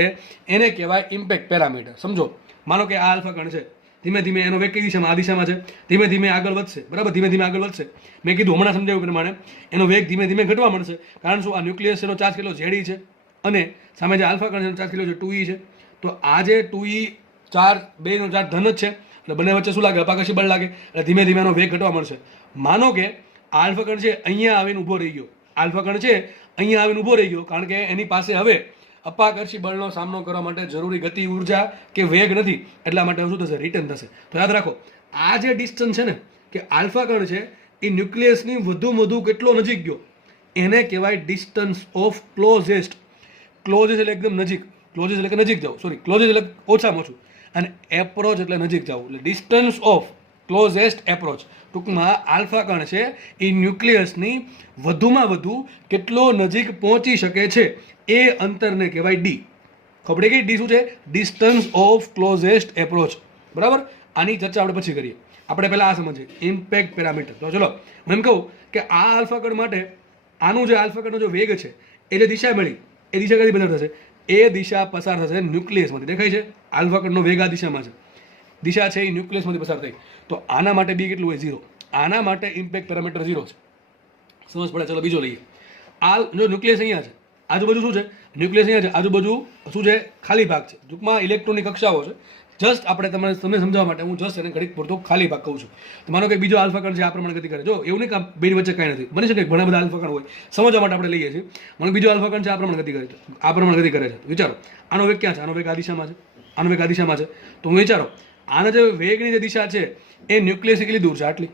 એને કહેવાય ઇમ્પેક્ટ પેરામીટર. સમજો માનો કે આ આલ્ફા કણ છે ધીમે ધીમે એનો વેગ કઈ દિશામાં આ દિશામાં છે ધીમે ધીમે આગળ વધશે બરાબર ધીમે ધીમે આગળ વધશે. મેં કીધું હમણાં સમજાવ્યું પ્રમાણે એનો વેગ ધીમે ધીમે ઘટવા મળશે કારણ શું આ ન્યુક્લિયસ એનો ચાર્જ કેટલો ઝેડી છે અને સામે જે આલ્ફા કણ છે એનો ચાર્જ કેટલો છે 2e છે. તો આ જે 2e ચાર્જ બેનો ચાર્જ ધન જ છે એટલે બંને વચ્ચે શું લાગે અપાકર્ષી બળ લાગે એટલે ધીમે ધીમે એનો વેગ ઘટવા મળશે. માનો કે આલ્ફા કણ છે અહીંયા આવીને ઊભો રહી ગયો આલ્ફા કણ છે અહીંયા આવીને ઊભો રહી ગયો કારણ કે એની પાસે હવે અપાકર્ષી બળનો સામનો કરવા માટે જરૂરી ગતિ ઉર્જા કે વેગ નથી એટલા માટે શું થશે રિટર્ન થશે. તો યાદ રાખો આ જે ડિસ્ટન્સ છે ને કે આલ્ફા કણ છે એ ન્યુક્લિયસની વધુ કેટલો નજીક ગયો એને કહેવાય ડિસ્ટન્સ ઓફ ક્લોઝેસ્ટ. ક્લોઝેસ્ટ એટલે એકદમ નજીક ક્લોઝેસ્ટ એટલે કે નજીક જાવ ક્લોઝેસ્ટ એટલે ઓછામાં ઓછું અને એપ્રોચ એટલે નજીક જવું એટલે ડિસ્ટન્સ ઓફ ક્લોઝેસ્ટ એપ્રોચ. ટૂંકમાં આલ્ફા કણ છે એ ન્યુક્લિયસની વધુમાં વધુ કેટલો નજીક પહોંચી શકે છે એ અંતરને કહેવાય ડી. ખબર કે ડી શું છે ડિસ્ટન્સ ઓફ ક્લોઝેસ્ટ એપ્રોચ બરાબર. આની ચર્ચા આપણે પછી કરીએ. આપણે પહેલાં આ સમજીએ ઇમ્પેક્ટ પેરામીટર. તો ચલો હું એમ કહું કે આ આલ્ફા કણ માટે આનું જે આલ્ફા કણનો જે વેગ છે એ જે દિશા મળી એ દિશા કઈ પસાર થશે એ દિશા પસાર થશે ન્યુક્લિયસમાંથી. દેખાય છે આલ્ફા કણનો વેગ આ દિશામાં છે દિશા છે એ ન્યુક્લિયસમાંથી પસાર થઈ. તો આના માટે બી કેટલું હોય 0. આના માટે ઇમ્પેક્ટ પેરામીટર 0 છે. સમજ પડે. ચલો બીજો લઈએ. આ જો ન્યુક્લિયસ અહીંયા છે આજુબાજુ શું છે ન્યુક્લિયસ અહીંયા છે આજુબાજુ શું છે ખાલી ભાગ છે ટૂંકમાં ઇલેક્ટ્રોનની કક્ષાઓ છે. જસ્ટ આપણે તમને સમજાવવા માટે હું જસ્ટ એને ઘડીક પૂરતો ખાલી ભાગ કહું છું. તો માનો કે બીજો આલ્ફા કણ છે આ પ્રમાણે ગતિ કરે જો એવું નહીં કે બેની વચ્ચે કાંઈ નથી બની શકે ઘણા બધા આલ્ફા કણ હોય સમજવા માટે આપણે લઈએ છીએ. મને બીજો આલ્ફા કણ છે આ પ્રમાણે ગતિ કરે છે વિચારો આનો વેગ ક્યાં છે આનો વેગ આ દિશામાં છે આનો વેગ આ દિશામાં છે. તો હું વિચારો આના જે વેગની જે દિશા છે એ ન્યુક્લિયસ કેટલી દૂર છે આટલી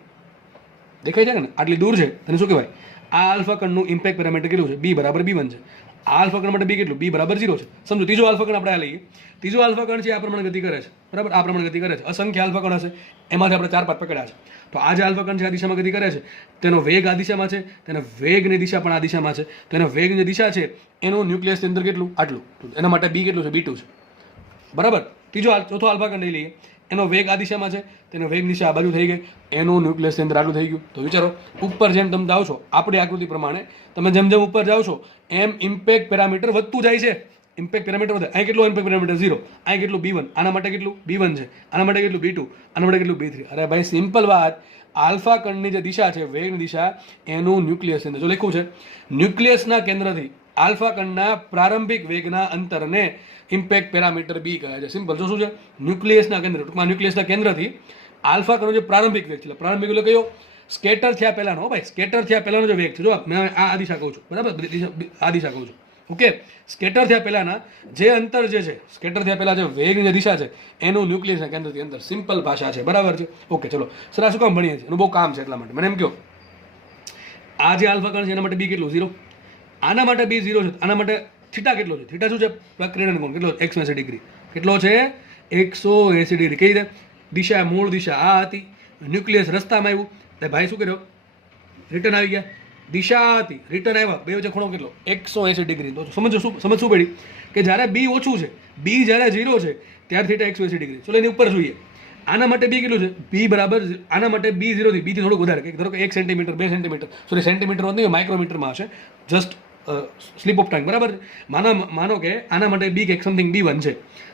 દેખાય છે કે ને આટલી દૂર છે તેને શું કહેવાય આ આલ્ફા કણનું ઇમ્પેક્ટ પેરામીટર કેટલું છે b બરાબર b1 છે. આ આલ્ફા કણ માટે b કેટલું b બરાબર 0 છે. સમજો ત્રીજો આલ્ફા કણ આપણે આ લઈએ ત્રીજો આલ્ફા કણ છે આ પ્રમાણે ગતિ કરે છે બરાબર આ પ્રમાણે ગતિ કરે છે અસંખ્ય આલ્ફા કણ હશે એમાંથી આપણે 4-5 પકડ્યા છે. તો આ જે આલ્ફા કણ છે આ દિશામાં ગતિ કરે છે તેનો વેગ આ દિશામાં છે તેના વેગની દિશા પણ આ દિશામાં છે. તો એના વેગની દિશા છે એનું ન્યુક્લિયસની અંદર કેટલું આટલું એના માટે b કેટલું છે b2 છે બરાબર. ચોથો આલ્ફા કણ લઈ લઈએ એનો વેગ આ દિશામાં છે તેનો વેગ દિશા આ બાજુ થઈ ગઈ એનું ન્યુક્લિયસની અંદર આટલું થઈ ગયું. તો વિચારો ઉપર જેમ તમે જાઓ છો આપણી આકૃતિ પ્રમાણે તમે જેમ જેમ ઉપર જાઓ છો એમ ઇમ્પેક્ટ પેરામીટર વધતું જાય છે. ઇમ્પેક્ટ પેરામીટર વધે અહીં કેટલું ઇમ્પેક્ટ પેરામીટર 0 અહીં કેટલું b1 આના માટે કેટલું b1 છે આના માટે કેટલું b2 આના માટે કેટલું b3. અરે ભાઈ સિમ્પલ વાત આલ્ફા કણની જે દિશા છે વેગની દિશા એનું ન્યુક્લિયસ અંદર જો લખ્યું છે ન્યુક્લિયસના કેન્દ્રથી આલ્ફા કણના પ્રારંભિક વેગના અંતરને ઇમ્પેક્ટ પેરામીટર બી કહે છે. સિમ્પલ. જો શું છે, ન્યુક્લિયસના કેન્દ્ર, ટૂંકમાં ન્યુક્લિયસના કેન્દ્રથી આલ્ફા કણનો જે પ્રારંભિક વેગ છે, પ્રારંભિક એટલે કયો, સ્કેટર થયા પહેલાનો, ભાઈ સ્કેટર થયા પહેલાનો જે વેગ છે, જો મેં આ દિશા કહું છું, બરાબર, આ દિશા કહું છું, ઓકે. સ્કેટર થયા પહેલાના જે અંતર જે છે, સ્કેટર થયા પહેલા જે વેગની જે દિશા છે એનું ન્યુક્લિયસના કેન્દ્રથી અંતર. સિમ્પલ ભાષા છે, બરાબર છે, ઓકે. ચલો સર, આ શું કામ ભણીએ છીએ, એનું બહુ કામ છે, એટલા માટે મને એમ કહો, આ જે આલ્ફા કણ છે એના માટે બી કેટલું, 0. આના માટે બી 0 છે, આના માટે થીટા કેટલો છે, થીટા શું છે, પ્રકીર્ણન કોણ કેટલો, 180 ડિગ્રી. કેટલો છે, 180 ડિગ્રી. કઈ રીતે દિશા, મૂળ દિશા આ હતી, ન્યુક્લિયસ રસ્તામાં આવ્યું, તો ભાઈ શું કર્યો, રિટર્ન આવી ગયા, દિશા આ હતી, રિટર્ન આવ્યા, બે વચ્ચે ખૂણો કેટલો, 180 ડિગ્રી. તો સમજ શું પડી કે જ્યારે બી ઓછું છે, બી જ્યારે 0 છે ત્યારે થીટા 180 ડિગ્રી. ચલો એની ઉપર જોઈએ, આના માટે બી કેટલું છે, બી બરાબર, આના માટે બી 0 થી, બી થી થોડુંક વધારે, ધારો કે 1 સેન્ટીમીટર, 2 સેન્ટીમીટર, સોરી સેન્ટીમીટર નહીં, માઇક્રોમીટરમાં હશે, જસ્ટ સ્લીપ ઓફ ટાઈમ, બરાબર. માનો કે આના માટે બી કે સમથિંગ B1 છે.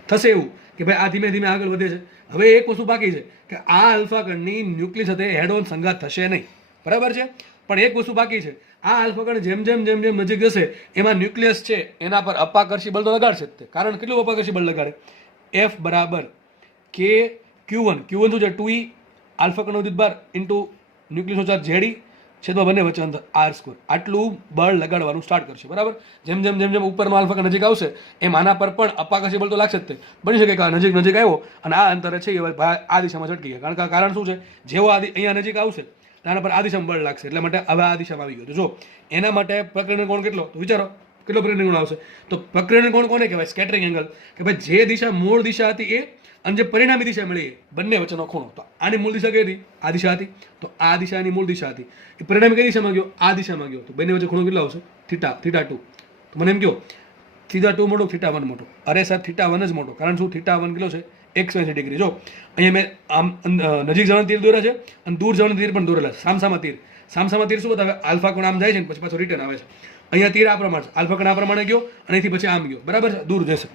થશે એવું કે ભાઈ આ ધીમે ધીમે આગળ વધે છે. હવે એક વસ્તુ બાકી છે કે આ આલ્ફા કણની ન્યુક્લિયસ સાથે હેડ ઓન સંઘાત થશે નહીં, બરાબર છે. પણ એક વસ્તુ બાકી છે, આ આલ્ફા કણ જેમ જેમ નજીક જશે એમાં ન્યુક્લિયસ છે એના પર અપાકર્ષી બળ તો લગાડશે જ તે. કારણ કેટલું અપાકર્ષી બળ લગાડે, F બરાબર કે Q1 શું છે, 2E આલ્ફા કણનો વિદ્યુતભાર ઇન્ટુ ન્યુક્લિયસનો ચાર્જ ZE છેદમાં બંને વચ્ચે અંતર R². આટલું બળ લગાડવાનું સ્ટાર્ટ કરશે, બરાબર. જેમ ઉપરનો આલ્ફા કણ નજીક આવશે એમ આના પર પણ અપાકર્ષી બળ તો લાગશે જ તે. બની શકે કે આ નજીક આવ્યો અને આ અંતરે છે એ આ દિશામાં છટકી ગયા. કારણ શું છે, જેવો અહીંયા નજીક આવશે આના પર આ દિશામાં બળ લાગશે, એટલે માટે હવે આ દિશામાં આવી ગયો. જો એના માટે પ્રકીર્ણન કોણ કેટલો, તો વિચારો કેટલો પ્રકીર્ણન કોણ આવશે. તો પ્રકીર્ણન કોણ કોને કહેવાય, સ્કેટરિંગ એંગલ, કે ભાઈ જે દિશા મૂળ દિશા હતી એ અને જે પરિણામી દિશા મળી બંને વચ્ચેનો ખૂણો. તો આની મૂળ દિશા કઈ હતી, આ દિશા હતી, તો આ દિશાની મૂળ દિશા હતી, એ પરિણામી કઈ દિશામાં ગયો, આ દિશામાં ગયો, તો બંને વચ્ચે ખૂણો કેટલો આવશે, θ2. તો મને એમ કહો, θ2 મોટો, θ1 મોટો. અરે સાહેબ θ1 જ મોટો, કારણ શું, θ1 કેટલો છે, 180 ડિગ્રી. જો અહીંયા મેં આમ નજીક જવાનું તીર દોર્યા છે અને દૂર જવાનું તીર પણ દોરેલા છે. સામસામા તીર શું બતાવે, આલ્ફા કોણ આમ જાય છે ને પછી પાછો રિટર્ન આવે છે. અહીંયા તીર આ પ્રમાણે છે, આલ્ફા કોણ આ પ્રમાણે ગયો અને અહીંથી પછી આમ ગયો, બરાબર છે, દૂર જશે.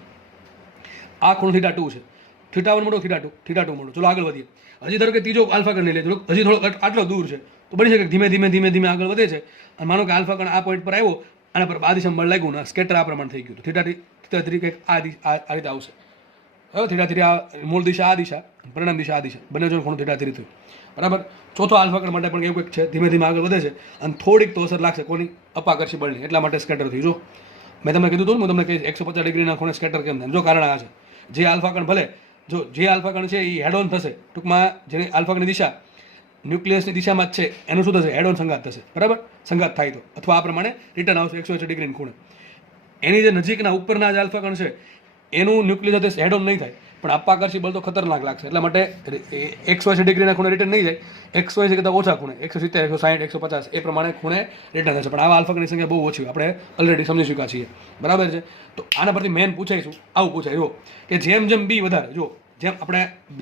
આ ખૂણો θ2 છે, θ1 મોટો, θ2 મોટો. ચલો આગળ વધીએ. હજી ધારો કે ત્રીજો આલ્ફા કણ લઈ લે, હજી થોડો આટલો દૂર છે, તો બની શકે ધીમે આગળ વધે છે અને માનો કે આલ્ફા કણ આ પોઈન્ટ પર આવ્યો, આના પર આ દિશામાં બળ લાગ્યું ને સ્કેટર આ પ્રમાણે થઈ ગયું, તો θ3 કંઈક આ રીતે આવશે. હવે θ3 આ મૂળ દિશા, આ દિશા, પરિણામ દિશા આ દિશા, બંને જો ખૂણો θ3 થયું, બરાબર. ચોથો આલ્ફા કણ માટે પણ એવું કંઈક છે, ધીમે આગળ વધે છે અને થોડીક તો અસર લાગશે કોની, અપાકર્ષી બળની, એટલા માટે સ્કેટર થયું. જો મેં તમને કીધું હતું ને, હું તમને કહીશ 150 ડિગ્રીના ખૂણે સ્કેટર કેમ થાય. જો કારણ આ છે, જે આલ્ફા કણ ભલે જે આલ્ફા કણ છે એ હેડ ઓન થશે, ટૂંકમાં જેની આલ્ફા કણની દિશા ન્યુક્લિયસની દિશામાં જ છે એનું શું થશે, હેડ ઓન સંઘાત થશે, બરાબર. સંઘાત થાય તો અથવા આ પ્રમાણે રિટર્ન આવશે 180 ડિગ્રીની ખૂણે. એની જે નજીકના ઉપરના જે આલ્ફા કણ છે એનું ન્યુક્લિયસ સાથે હેડ ઓન નહીં થાય, પણ અપાકર્ષી બળ તો ખતરનાક લાગશે, એટલા માટે 180 ડિગ્રીના ખૂણે રિટર્ન નહીં જાય, 180 કરતાં ઓછા ખૂણે, 170, 160, 150 એ પ્રમાણે ખૂણે રિટર્ન થશે. પણ આવા આલ્ફા કણની સંખ્યા બહુ ઓછી, આપણે ઓલરેડી સમજી ચૂક્યા છીએ, બરાબર છે. તો આના પરથી મેન પૂછાઈશું, આવું પૂછાય જો કે જેમ બી વધારે, જો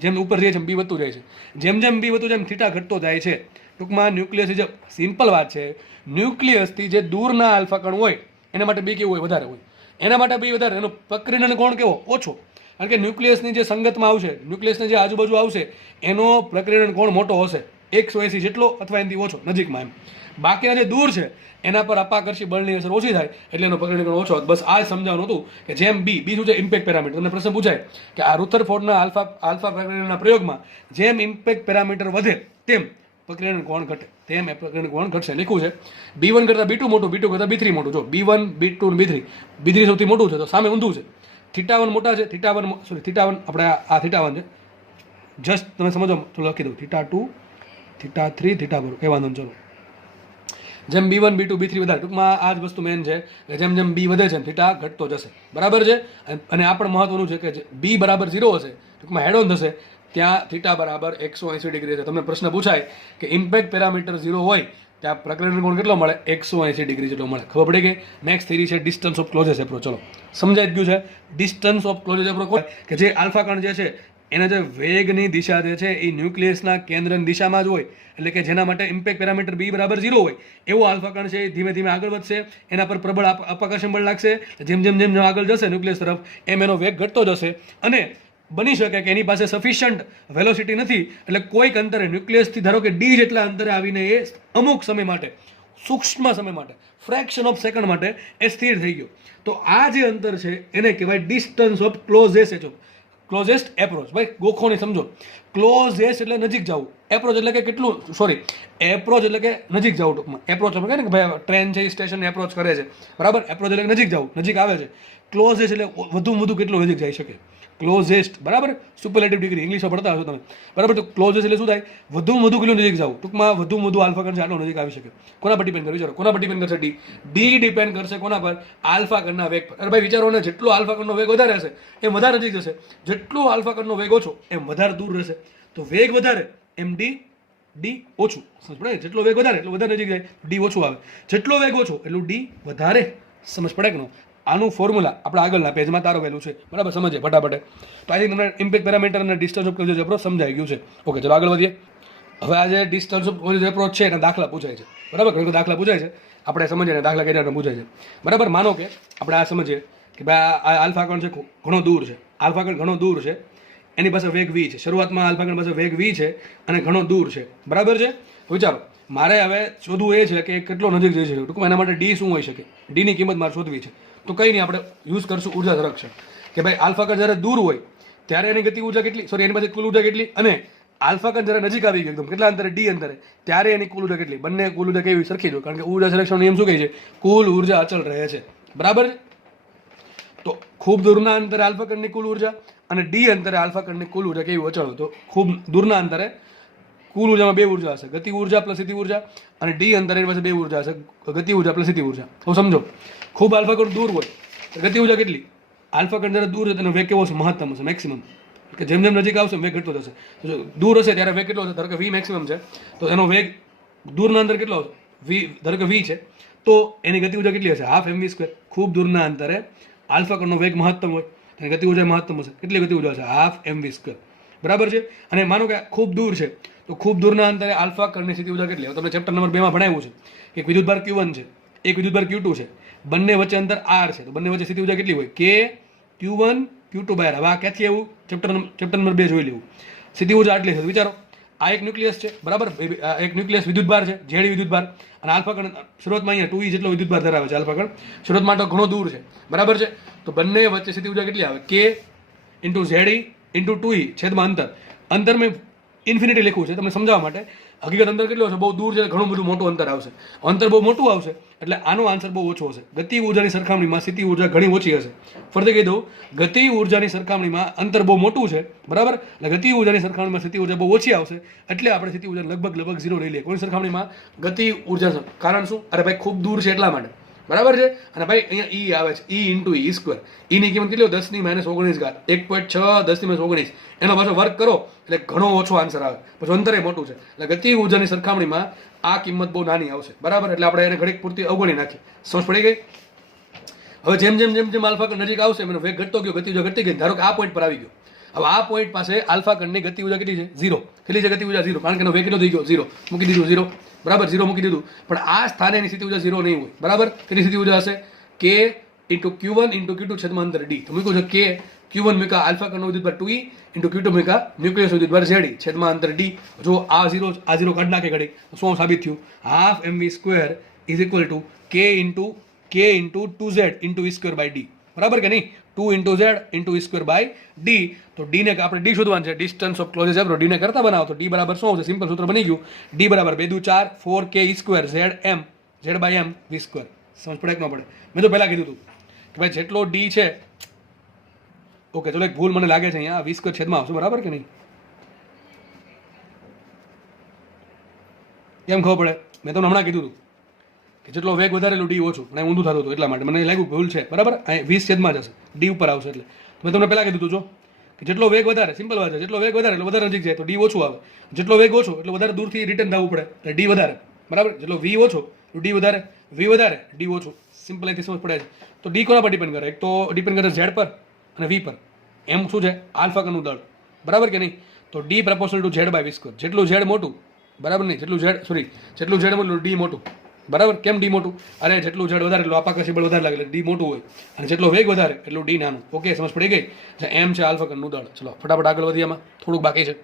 જેમ ઉપર જઈએ છે બી વધતું જાય છે, જેમ બી વધતું જાય એમ થીટા ઘટતો જાય છે. ટૂંકમાં ન્યુક્લિયસની જે સિમ્પલ વાત છે, ન્યુક્લિયસથી જે દૂરના આલ્ફા કણ હોય એના માટે બી કેવું હોય, વધારે હોય. એના માટે બી વધારે, એનો પ્રકીર્ણન કોણ કેવો, ઓછો. કારણ કે ન્યુક્લિયસની જે સંગતમાં આવશે, ન્યુક્લિયસની જે આજુબાજુ આવશે એનો પ્રકીર્ણન કોણ મોટો હશે, 180 જેટલો અથવા એનાથી ઓછો નજીકમાં એમ. બાકીના જે દૂર છે એના પર અપાકર્ષી બળની અસર ઓછી થાય એટલે એનો પ્રકીર્ણન કોણ ઓછો. બસ આ જ સમજાવવાનું હતું કે જેમ બી શું છે, ઇમ્પેક્ટ પેરામીટર. તમને પ્રશ્ન પૂછાય કે આ રુથરફોર્ડના આલ્ફા પ્રકીર્ણનના પ્રયોગમાં જેમ ઇમ્પેક્ટ પેરામીટર વધે તેમ પ્રકીર્ણન કોણ ઘટે, તેમ એ પ્રકીર્ણન કોણ ઘટશે. લખ્યું છે B1 કરતાં B2 મોટું, B2 કરતાં B3 મોટું. જો B1, B2 અને B3 સૌથી મોટું છે તો સામે ઊંધું છે. θ1 મોટા છે, θ1 આપણે આ θ1 છે, જસ્ટ તમે સમજો તો લખી દઉં θ2, θ3, θ4 એ વાંધો. ચલો જેમ B1, B2, B3 વધારે, ટૂંકમાં આ જ વસ્તુ મેન છે કે જેમ બી વધે છે થીટા ઘટતો જશે, બરાબર છે. અને આ પણ મહત્વનું છે કે બી બરાબર 0 હશે, ટૂંકમાં હેડ ઓન થશે, ત્યાં થીટા બરાબર 180 ડિગ્રી છે. તમને પ્રશ્ન પૂછાય કે ઇમ્પેક્ટ પેરામીટર 0 હોય ત્યાં પ્રકીર્ણન કોણ કેટલો મળે, 180 ડિગ્રી જેટલો મળે. ખબર પડી ગઈ. નેક્સ્ટ થિયરી છે ડિસ્ટન્સ ઓફ ક્લોઝેસ એપ્રોચ. ચલો સમજાઈ જ ગયું છે. ડિસ્ટન્સ ઓફ ક્લોઝેસ એપ્રોચ કે જે આલ્ફા કણ જે છે એના જે વેગની દિશા જે છે એ ન્યુક્લિયસના કેન્દ્રની દિશામાં જ હોય, એટલે કે જેના માટે ઇમ્પેક્ટ પેરામીટર બી બરાબર 0 હોય એવો આલ્ફા કણ છે એ ધીમે આગળ વધશે, એના પર પ્રબળ અપાકર્ષણ બળ લાગશે. જેમ આગળ જશે ન્યુક્લિયસ તરફ એમ એનો વેગ ઘટતો જશે અને બની શકે કે એની પાસે સફિશિયન્ટ વેલોસિટી નથી, એટલે કોઈક અંતરે ન્યુક્લિયસથી ધારો કે ડી જેટલા અંતરે આવીને એ અમુક સમય માટે સૂક્ષ્મ સમય માટે, ફ્રેક્શન ઓફ સેકન્ડ માટે એ સ્થિર થઈ ગયો. તો આ જે અંતર છે એને કહેવાય distance of closest closest approach. ભાઈ ગોખોને સમજો, ક્લોઝેસ્ટ એટલે નજીક જવું, એપ્રોચ એટલે કે કેટલું, સોરી, એપ્રોચ એટલે કે નજીક જવું. ટૂંકમાં એપ્રોચ આપણે કહે ને કે ભાઈ ટ્રેન છે એ સ્ટેશનને એપ્રોચ કરે છે, બરાબર. એપ્રોચ એટલે નજીક જવું, નજીક આવે છે. ક્લોઝેસ્ટ એટલે વધુમાં વધુ કેટલું નજીક જઈ શકે, ક્લોઝેસ્ટ, બરાબર. સુપરલેટિવ ડિગ્રી ઇંગ્લિશમાં ભણતા હશો તમે, બરાબર. તો ક્લોઝેસ્ટ એટલે શું થાય, વધુમાં વધુ કેટલું નજીક જવું, ટૂંકમાં વધુમાં વધુ આલ્ફા કણ છે આટલો નજીક આવી શકે. કોના પર ડિપેન્ડ કરે વિચારો, કોના પર ડિપેન્ડ કરશે? ડી ડિપેન્ડ કરશે કોના પર? આલ્ફા કણના વેગ પર. અરે ભાઈ વિચારો ને, જેટલો આલ્ફા કણનો વેગ વધારે હશે એમ વધારે નજીક જશે, જેટલો આલ્ફા કણનો વેગ ઓછો એમ વધારે દૂર રહેશે. તો વેગ વધારે એમ ડી ઓછું, સમજ પડે? જેટલો વેગ વધારે એટલું વધારે નજીક જાય, ડી ઓછું આવે. જેટલો વેગ ઓછો એટલું ડી વધારે, સમજ પડે કે ન? આનું ફોર્મ્યુલા આપણે આગળના પેજમાં તારવેલું છે, બરાબર. સમજીએ ફટાફટ. તો આઈ થિંક તમને ઇમ્પેક્ટ પેરામીટર અને ડિસ્ટન્સ ઓફ ક્લોઝેસ્ટ એપ્રોચ સમજાઈ ગયું છે. ઓકે, ચલો આગળ વધીએ. હવે આ જે ડિસ્ટન્સ ઓફ ક્લોઝેસ્ટ એપ્રોચ છે એના દાખલા પૂછાય છે, બરાબર. ઘણા દાખલા પૂછાય છે, આપણે સમજીએ ને દાખલા કઈ રીતે પૂછાય છે, બરાબર. માનો કે આપણે આ સમજીએ કે ભાઈ આ આલ્ફા કણ છે ઘણો દૂર છે, આલ્ફા કણ ઘણો દૂર છે, એની પાસે વેગ v છે. શરૂઆતમાં આલ્ફા કણ પાસે વેગ v છે અને ઘણો દૂર છે, બરાબર છે. વિચારો, મારે હવે શોધવું એ છે કે કેટલો નજીક જઈ શકે. ટૂંકમાં એના માટે ડી શું હોઈ શકે, ડીની કિંમત મારે શોધવી છે. તો કંઈ નહીં, આપણે યુઝ કરશું ઉર્જા સંરક્ષણ, કે ભાઈ આલ્ફા કણ જ્યારે દૂર હોય ત્યારે એની ગતિ ઉર્જા કેટલી, સોરી એની પાસે કુલ ઉર્જા કેટલી, અને આલ્ફા કણ જ્યારે નજીક આવી ગયું એકદમ કેટલા અંતરે, ડી અંતરે, ત્યારે એની કુલ ઉર્જા કેટલી. બંને કુલ ઉર્જા કેવી સરખી જો, કારણ કે ઉર્જા સંરક્ષણ નિયમ શું કહે છે, કુલ ઉર્જા અચળ રહે છે, બરાબર. તો ખૂબ દૂરના અંતરે આલ્ફા કણની કુલ ઉર્જા અને ડી અંતરે આલ્ફા કણની કુલ ઉર્જા કેવી અચળ. તો ખૂબ દૂરના અંતરે કુલ ઉર્જામાં બે ઉર્જા હશે, ગતિ ઉર્જા પ્લસ સ્થિતિ ઉર્જા, અને ડી અંતરે એની પાસે બે ઉર્જા હશે, ગતિ ઉર્જા પ્લસ સ્થિતિ ઉર્જા. હવે સમજો, ખૂબ આલ્ફા કણ દૂર હોય ગતિ ઉર્જા કેટલી, આલ્ફા કણ જ્યારે દૂર છે તેનો વેગ કેવો હશે, મહત્તમ હશે, મેક્સિમમ. કે જેમ જેમ નજીક આવશે વેગ ઘટતો જશે. જો દૂર હશે ત્યારે વેગ કેટલો હશે, ધારો કે v મેક્સિમમ છે તો એનો વેગ દૂરના અંતરે કેટલો હશે, v, ધારો કે v છે તો એની ગતિ ઉર્જા કેટલી હશે, હાફ mv સ્ક્વેર. ખૂબ દૂરના અંતરે આલ્ફા કણનો વેગ મહત્તમ હોય તેની ગતિ ઉર્જા મહત્તમ હશે. કેટલી ગતિ ઉર્જા હશે, હાફ mv સ્ક્વેર, બરાબર છે. અને માનો કે ખૂબ દૂર છે તો ખૂબ દૂરના અંતરે આલ્ફા કણની સ્થિતિ ઉર્જા કેટલી. તમને ચેપ્ટર નંબર 2 માં ભણાવ્યું છે કે વિદ્યુતભાર q1 છે, એક વિદ્યુતભાર q2 છે, બંને વચ્ચે અંતર r છે, તો બંને વચ્ચે સ્થિતિ ઉર્જા કેટલી હોય, k q1 q2 બાય. હવે આ ક્યાંથી એવું, ચેપ્ટર નંબર 2 જોઈ લેવું. સ્થિતિ ઉર્જા આટલી છે. વિચારો, આ એક ન્યુક્લિયસ છે, બરાબર. એક ન્યુક્લિયસ વિદ્યુતભાર છે, ઝેડી વિદ્યુતભાર, અને આલ્ફા કણ શરૂઆતમાં અહીંયા 2e જેટલો વિદ્યુતભાર ધરાવે છે. આલ્ફા કણ શરૂઆતમાં તો ઘણો દૂર છે, બરાબર છે. તો બંને વચ્ચે સ્થિતિ ઉર્જા કેટલી આવે, k ઇન્ટુ ઝેડી ઇન્ટુ 2e છેદમાં અંતર મેં ઇન્ફિનિટી લખ્યું છે તમને સમજાવવા માટે. હકીકત અંતર કેટલું હશે, બહુ દૂર છે, ઘણું બધું મોટું અંતર આવશે. અંતર બહુ મોટું આવશે એટલે આનો આન્સર બહુ ઓછો હશે. ગતિ ઉર્જાની સરખામણીમાં સ્થિતિ ઉર્જા ઘણી ઓછી હશે. ફરીથી કહી દઉં, ગતિ ઉર્જાની સરખામણીમાં અંતર બહુ મોટું છે, બરાબર. એટલે ગતિ ઉર્જાની સરખામણીમાં સ્થિતિ ઉર્જા બહુ ઓછી આવશે, એટલે આપણે સ્થિતિ ઉર્જા લગભગ 0 લઈ લઈએ. કોની સરખામણીમાં, ગતિ ઉર્જા. કારણ શું, અરે ભાઈ ખૂબ દૂર છે એટલા માટે, બરાબર છે. અને ભાઈ અહીંયા ઈ આવે છે, ઈ ઇન્ટુ ઈ સ્ક્વેર. ઈની કિંમત કેટલી, 10⁻19 ઘાત, 1.6 10⁻19. એનો પાછો વર્ક કરો એટલે ઘણો ઓછો આન્સર આવે, પછી અંતરે મોટું છે. એટલે ગતિ ઉર્જાની સરખામણીમાં આ કિંમત બહુ નાની આવશે, બરાબર. એટલે આપણે એને ઘડીક પૂરતી અવગણી નાખીએ. સમજ પડી ગઈ? હવે જેમ જેમ આલ્ફા કણ નજીક આવશે એનો વેગ ઘટતો ગયો, ગતિ ઉર્જા ઘટી ગઈ. ધારો કે આ પોઈન્ટ પર આવી ગયો. હવે આ પોઈન્ટ પાસે આલ્ફા કણની ગતિ ઉર્જા કેટલી છે, 0. કેટલી છે ગતિ ઉર્જા, 0, કારણ કે એનો વેગ કેટલો થઈ ગયો, 0. મૂકી દીધું 0, બરાબર. 0 મૂકી દીધું. પણ આ સ્થાને એની સ્થિતિ ઉર્જા 0 નહીં હોય, બરાબર. કેટલી સ્થિતિ ઉર્જા હશે, k into q1 into q2 છેદમાં અંતર d. તો મૂક્યું છે k q1 મૂકા આલ્ફા કણનો વિદ્યુતભાર 2e ઇન્ટુ q2 મૂકા ન્યુક્લિયસ વિદ્યુતભાર ઝેડી છેદમાં અંતર d. જો આ 0 કાઢી નાખે ઘડી તો શું સાબિત થયું, half mv square is equal to k into 2z into e square by d, બરાબર કે નહીં. 2 into z into e square by d. તો d ને આપણે d શોધવાનું છે, distance of closest approach. d ને કરતા બનાવો તો d બરાબર શું આવશે, સિમ્પલ સૂત્ર બની ગયું, d બરાબર 2 દુ 4 4k e square z by m v square. સમજ પડે કે ન પડે? મેં તો પહેલા કીધું હતું કે ભાઈ જેટલો d છે, ઓકે ચલો એક ભૂલ મને લાગે છે અહીંયા, v સ્ક્વેર છેદમાં આવશે, બરાબર કે નહીં? કેમ ખબર પડે? મેં તમને હમણાં કીધું હતું કે જેટલો વેગ વધારે એટલું ડી ઓછું, પણ ઊંધું થતું હતું એટલા માટે મને લાગ્યું ભૂલ છે, બરાબર. અહીં 20 છેદમાં જશે, ડી ઉપર આવશે. એટલે મેં તમને પહેલા કીધું હતું જો કે જેટલો વેગ વધારે, સિમ્પલ વાત છે, જેટલો વેગ વધારે એટલે વધારે નજીક જાય તો ડી ઓછું આવે. જેટલો વેગ ઓછો એટલે વધારે દૂરથી રિટર્ન થવું પડે એટલે ડી વધારે, બરાબર. જેટલો વી ઓછો તો ડી વધારે, વી વધારે ડી ઓછું. સિમ્પલ અહીંથી સમજ પડે છે. તો ડી કોના પર ડિપેન્ડ કરે, એક તો ડિપેન્ડ કરે ઝેડ પર અને વી પર. એમ શું છે, આલ્ફા કણનું દળ, બરાબર કે નહીં. તો D proportional to Z by V square. જેટલું ઝેડ મોટું, બરાબર નહીં, જેટલું ઝેડ મોટું ડી મોટું, બરાબર. કેમ ડી મોટું, અરે જેટલું ઝેડ વધારે એટલું અપાકર્ષી બળ વધારે લાગે એટલે ડી મોટું હોય, અને જેટલો વેગ વધારે એટલું ડી નાનું. ઓકે, સમજ પડી ગઈ? એમ છે આલ્ફા કણનું દળ. ચલો ફટાફટ આગળ વધીએ, એમાં થોડુંક બાકી છે.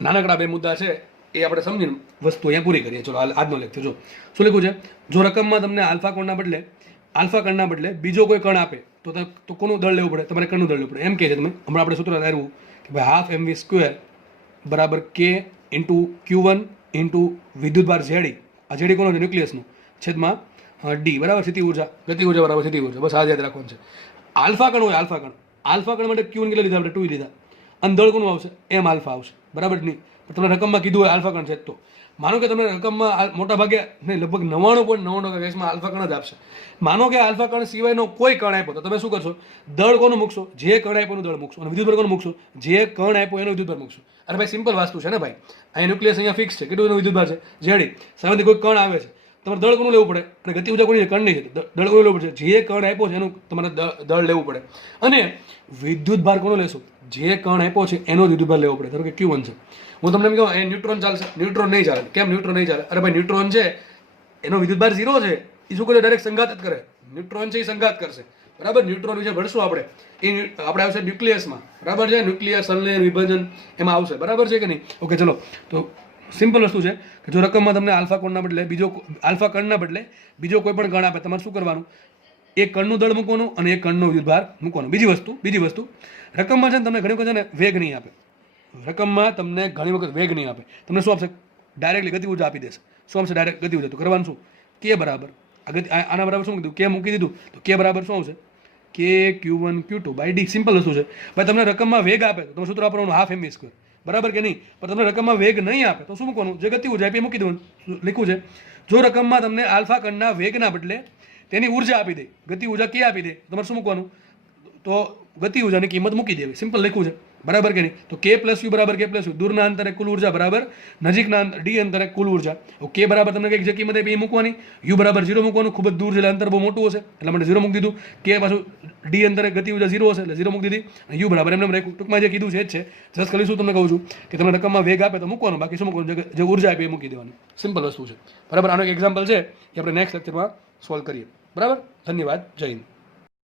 નાનકડા બે મુદ્દા છે એ આપણે સમજીને વસ્તુ અહીંયા પૂરી કરીએ. ચલો આજનો લેક્ચર જો શું લખ્યું છે. જો રકમમાં તમને આલ્ફા કણના બદલે બીજો કોઈ કણ આપે તો કોનું દળ લેવું પડે? તમારે કણનું દળ લેવું પડે. એમ કહે છે તમે હમણાં આપણે સૂત્ર આવ્યું કે ભાઈ હાફ mv સ્ક્વેર બરાબર કે ઇન્ટુ Q1 ઇન્ટુ વિદ્યુતભાર ઝેડી. આ ઝેડી કોનો છે? ન્યુક્લિયસનું છેદમાં ડી બરાબર સ્થિતિ ઉર્જા ગતિ ઉર્જા બરાબર સ્થિતિ ઉર્જા. બસ આ યાદ રાખવાનું છે. આલ્ફા કણ હોય આલ્ફા કણ માટે Q1 કેટલા લીધા આપણે? 2 લીધા. અને દળ કોનું આવશે? એમ આલ્ફા આવશે બરાબર નહીં. તમને રકમમાં કીધું હોય આલ્ફા કણ છે તો માનો કે તમને રકમમાં મોટા ભાગે નહીં લગભગ 99.99% આલ્ફા કણ જ આપશે. માનો કે આલ્ફા કણ સિવાયનો કોઈ કણ આપ્યો તો તમે શું કરશો? દળ કોનું મૂકશો? જે કણ આપ્યો એનું દળ મૂકશો. અને વિદ્યુતભાર કોનું મૂકશો? જે કણ આપ્યો એનો વિદ્યુતભાર મૂકશો. અરે ભાઈ સિમ્પલ વસ્તુ છે ને ભાઈ. અહીંયા ન્યુક્લિયસ અહીંયા ફિક્સ છે. કેટલું એનો વિદ્યુતભાર છે? ઝેડી. સામેથી કોઈ કણ આવે છે તમારે દળ કોનું લેવું પડે? અને ગતિ ઉર્જા કોની છે? કણ નહીં છે. દળ કોનું લેવું પડશે? જે કણ આપ્યો છે એનું તમારે દળ લેવું પડે. અને વિદ્યુતભાર કોનો લેશો? જે કણ આપ્યો છે એનો વિદ્યુતભાર લેવો પડે. ધારો કે Q1 છે. હું તમને એમ કહું એ ન્યુટ્રોન ચાલશે? ન્યુટ્રોન નહીં ચાલે. કેમ ન્યુટ્રોન નહીં ચાલે? અરે ભાઈ ન્યુટ્રોન છે એનો વિદ્યુતભાર 0 છે. એ શું કરે? ડાયરેક્ટ સંઘાત જ કરે. ન્યુટ્રોન છે એ સંઘાત કરશે બરાબર. ન્યુટ્રોન વિશે ભણશું આપણે. એ આપણે આવશે ન્યુક્લિયસમાં બરાબર છે. ન્યુક્લિયસ સંલયન વિભાજન એમાં આવશે બરાબર છે કે નહીં? ઓકે ચલો તો સિમ્પલ વસ્તુ છે કે જો રકમમાં તમને આલ્ફા કણના બદલે બીજો કોઈ પણ કણ આપે તમારે શું કરવાનું? એક કણનું દળ મૂકવાનું અને એક કણનો વિદ્યુતભાર મૂકવાનો. બીજી વસ્તુ રકમમાં છે ને તમને ઘણી વખત છે ને વેગ નહીં આપે. રકમમાં તમને ઘણી વખત વેગ નહીં આપે. તમને શું આપશે? ડાયરેક્ટલી ગતિ ઉર્જા આપી દેશે. શું આપશે? ડાયરેક્ટ ગતિ ઉર્જા. તો કરવાનું શું? કે બરાબર આના બરાબર શું કીધું? કે મૂકી દીધું તો કે બરાબર શું આવશે? કે Q1 Q2 by D. Simple વસ્તુ છે ભાઈ. તમને રકમમાં વેગ આપે તો તમે સૂત્ર વાપરવાનું હાફ mv સ્ક્વેર બરાબર કે નહીં? પણ તમને રકમમાં વેગ નહીં આપે તો શું મૂકવાનું? જે ગતિ ઉર્જા આપી મૂકી દેવાનું. લખ્યું છે જો રકમમાં તમને આલ્ફા કણના વેગના બદલે તેની ઉર્જા આપી દે, ગતિ ઉર્જા કે આપી દે, તમારે શું મૂકવાનું? તો ગતિ ઉર્જાની કિંમત મૂકી દેવી. સિમ્પલ લખ્યું છે બરાબર કે નહીં? તો કે પ્લસ યુ બરાબર કે પ્લસ યુ. દૂરના અંતરે કુલ ઉર્જા બરાબર નજીકના ડી અંતરે કુલ ઉર્જા. કે બરાબર તમને કંઈક જે કિંમત આપી એ મૂકવાની. યુ બરાબર 0 મૂકવાનું. ખૂબ જ દૂર છે એટલે અંતર બહુ મોટું હશે એટલા માટે 0 મૂકી દીધું. કે પાછું ડી અંતરે ગતિ ઉર્જા 0 હશે એટલે 0 મૂકી દીધી. યુ બરાબર એમને રાખ્યું. ટૂંકમાં જે કીધું છે જ છે. જસ્ટ ખાલી શું તમને કહું છું કે તમને રકમમાં વેગ આપે તો મૂકવાનું, બાકી શું મૂકવાનું? જે ઉર્જા આપે એ મૂકી દેવાની. સિમ્પલ વસ્તુ છે બરાબર. આનો એક એક્ઝામ્પલ છે એ આપણે નેક્સ્ટ લેક્ચરમાં સોલ્વ કરીએ બરાબર. ધન્યવાદ. જય હિન્દ.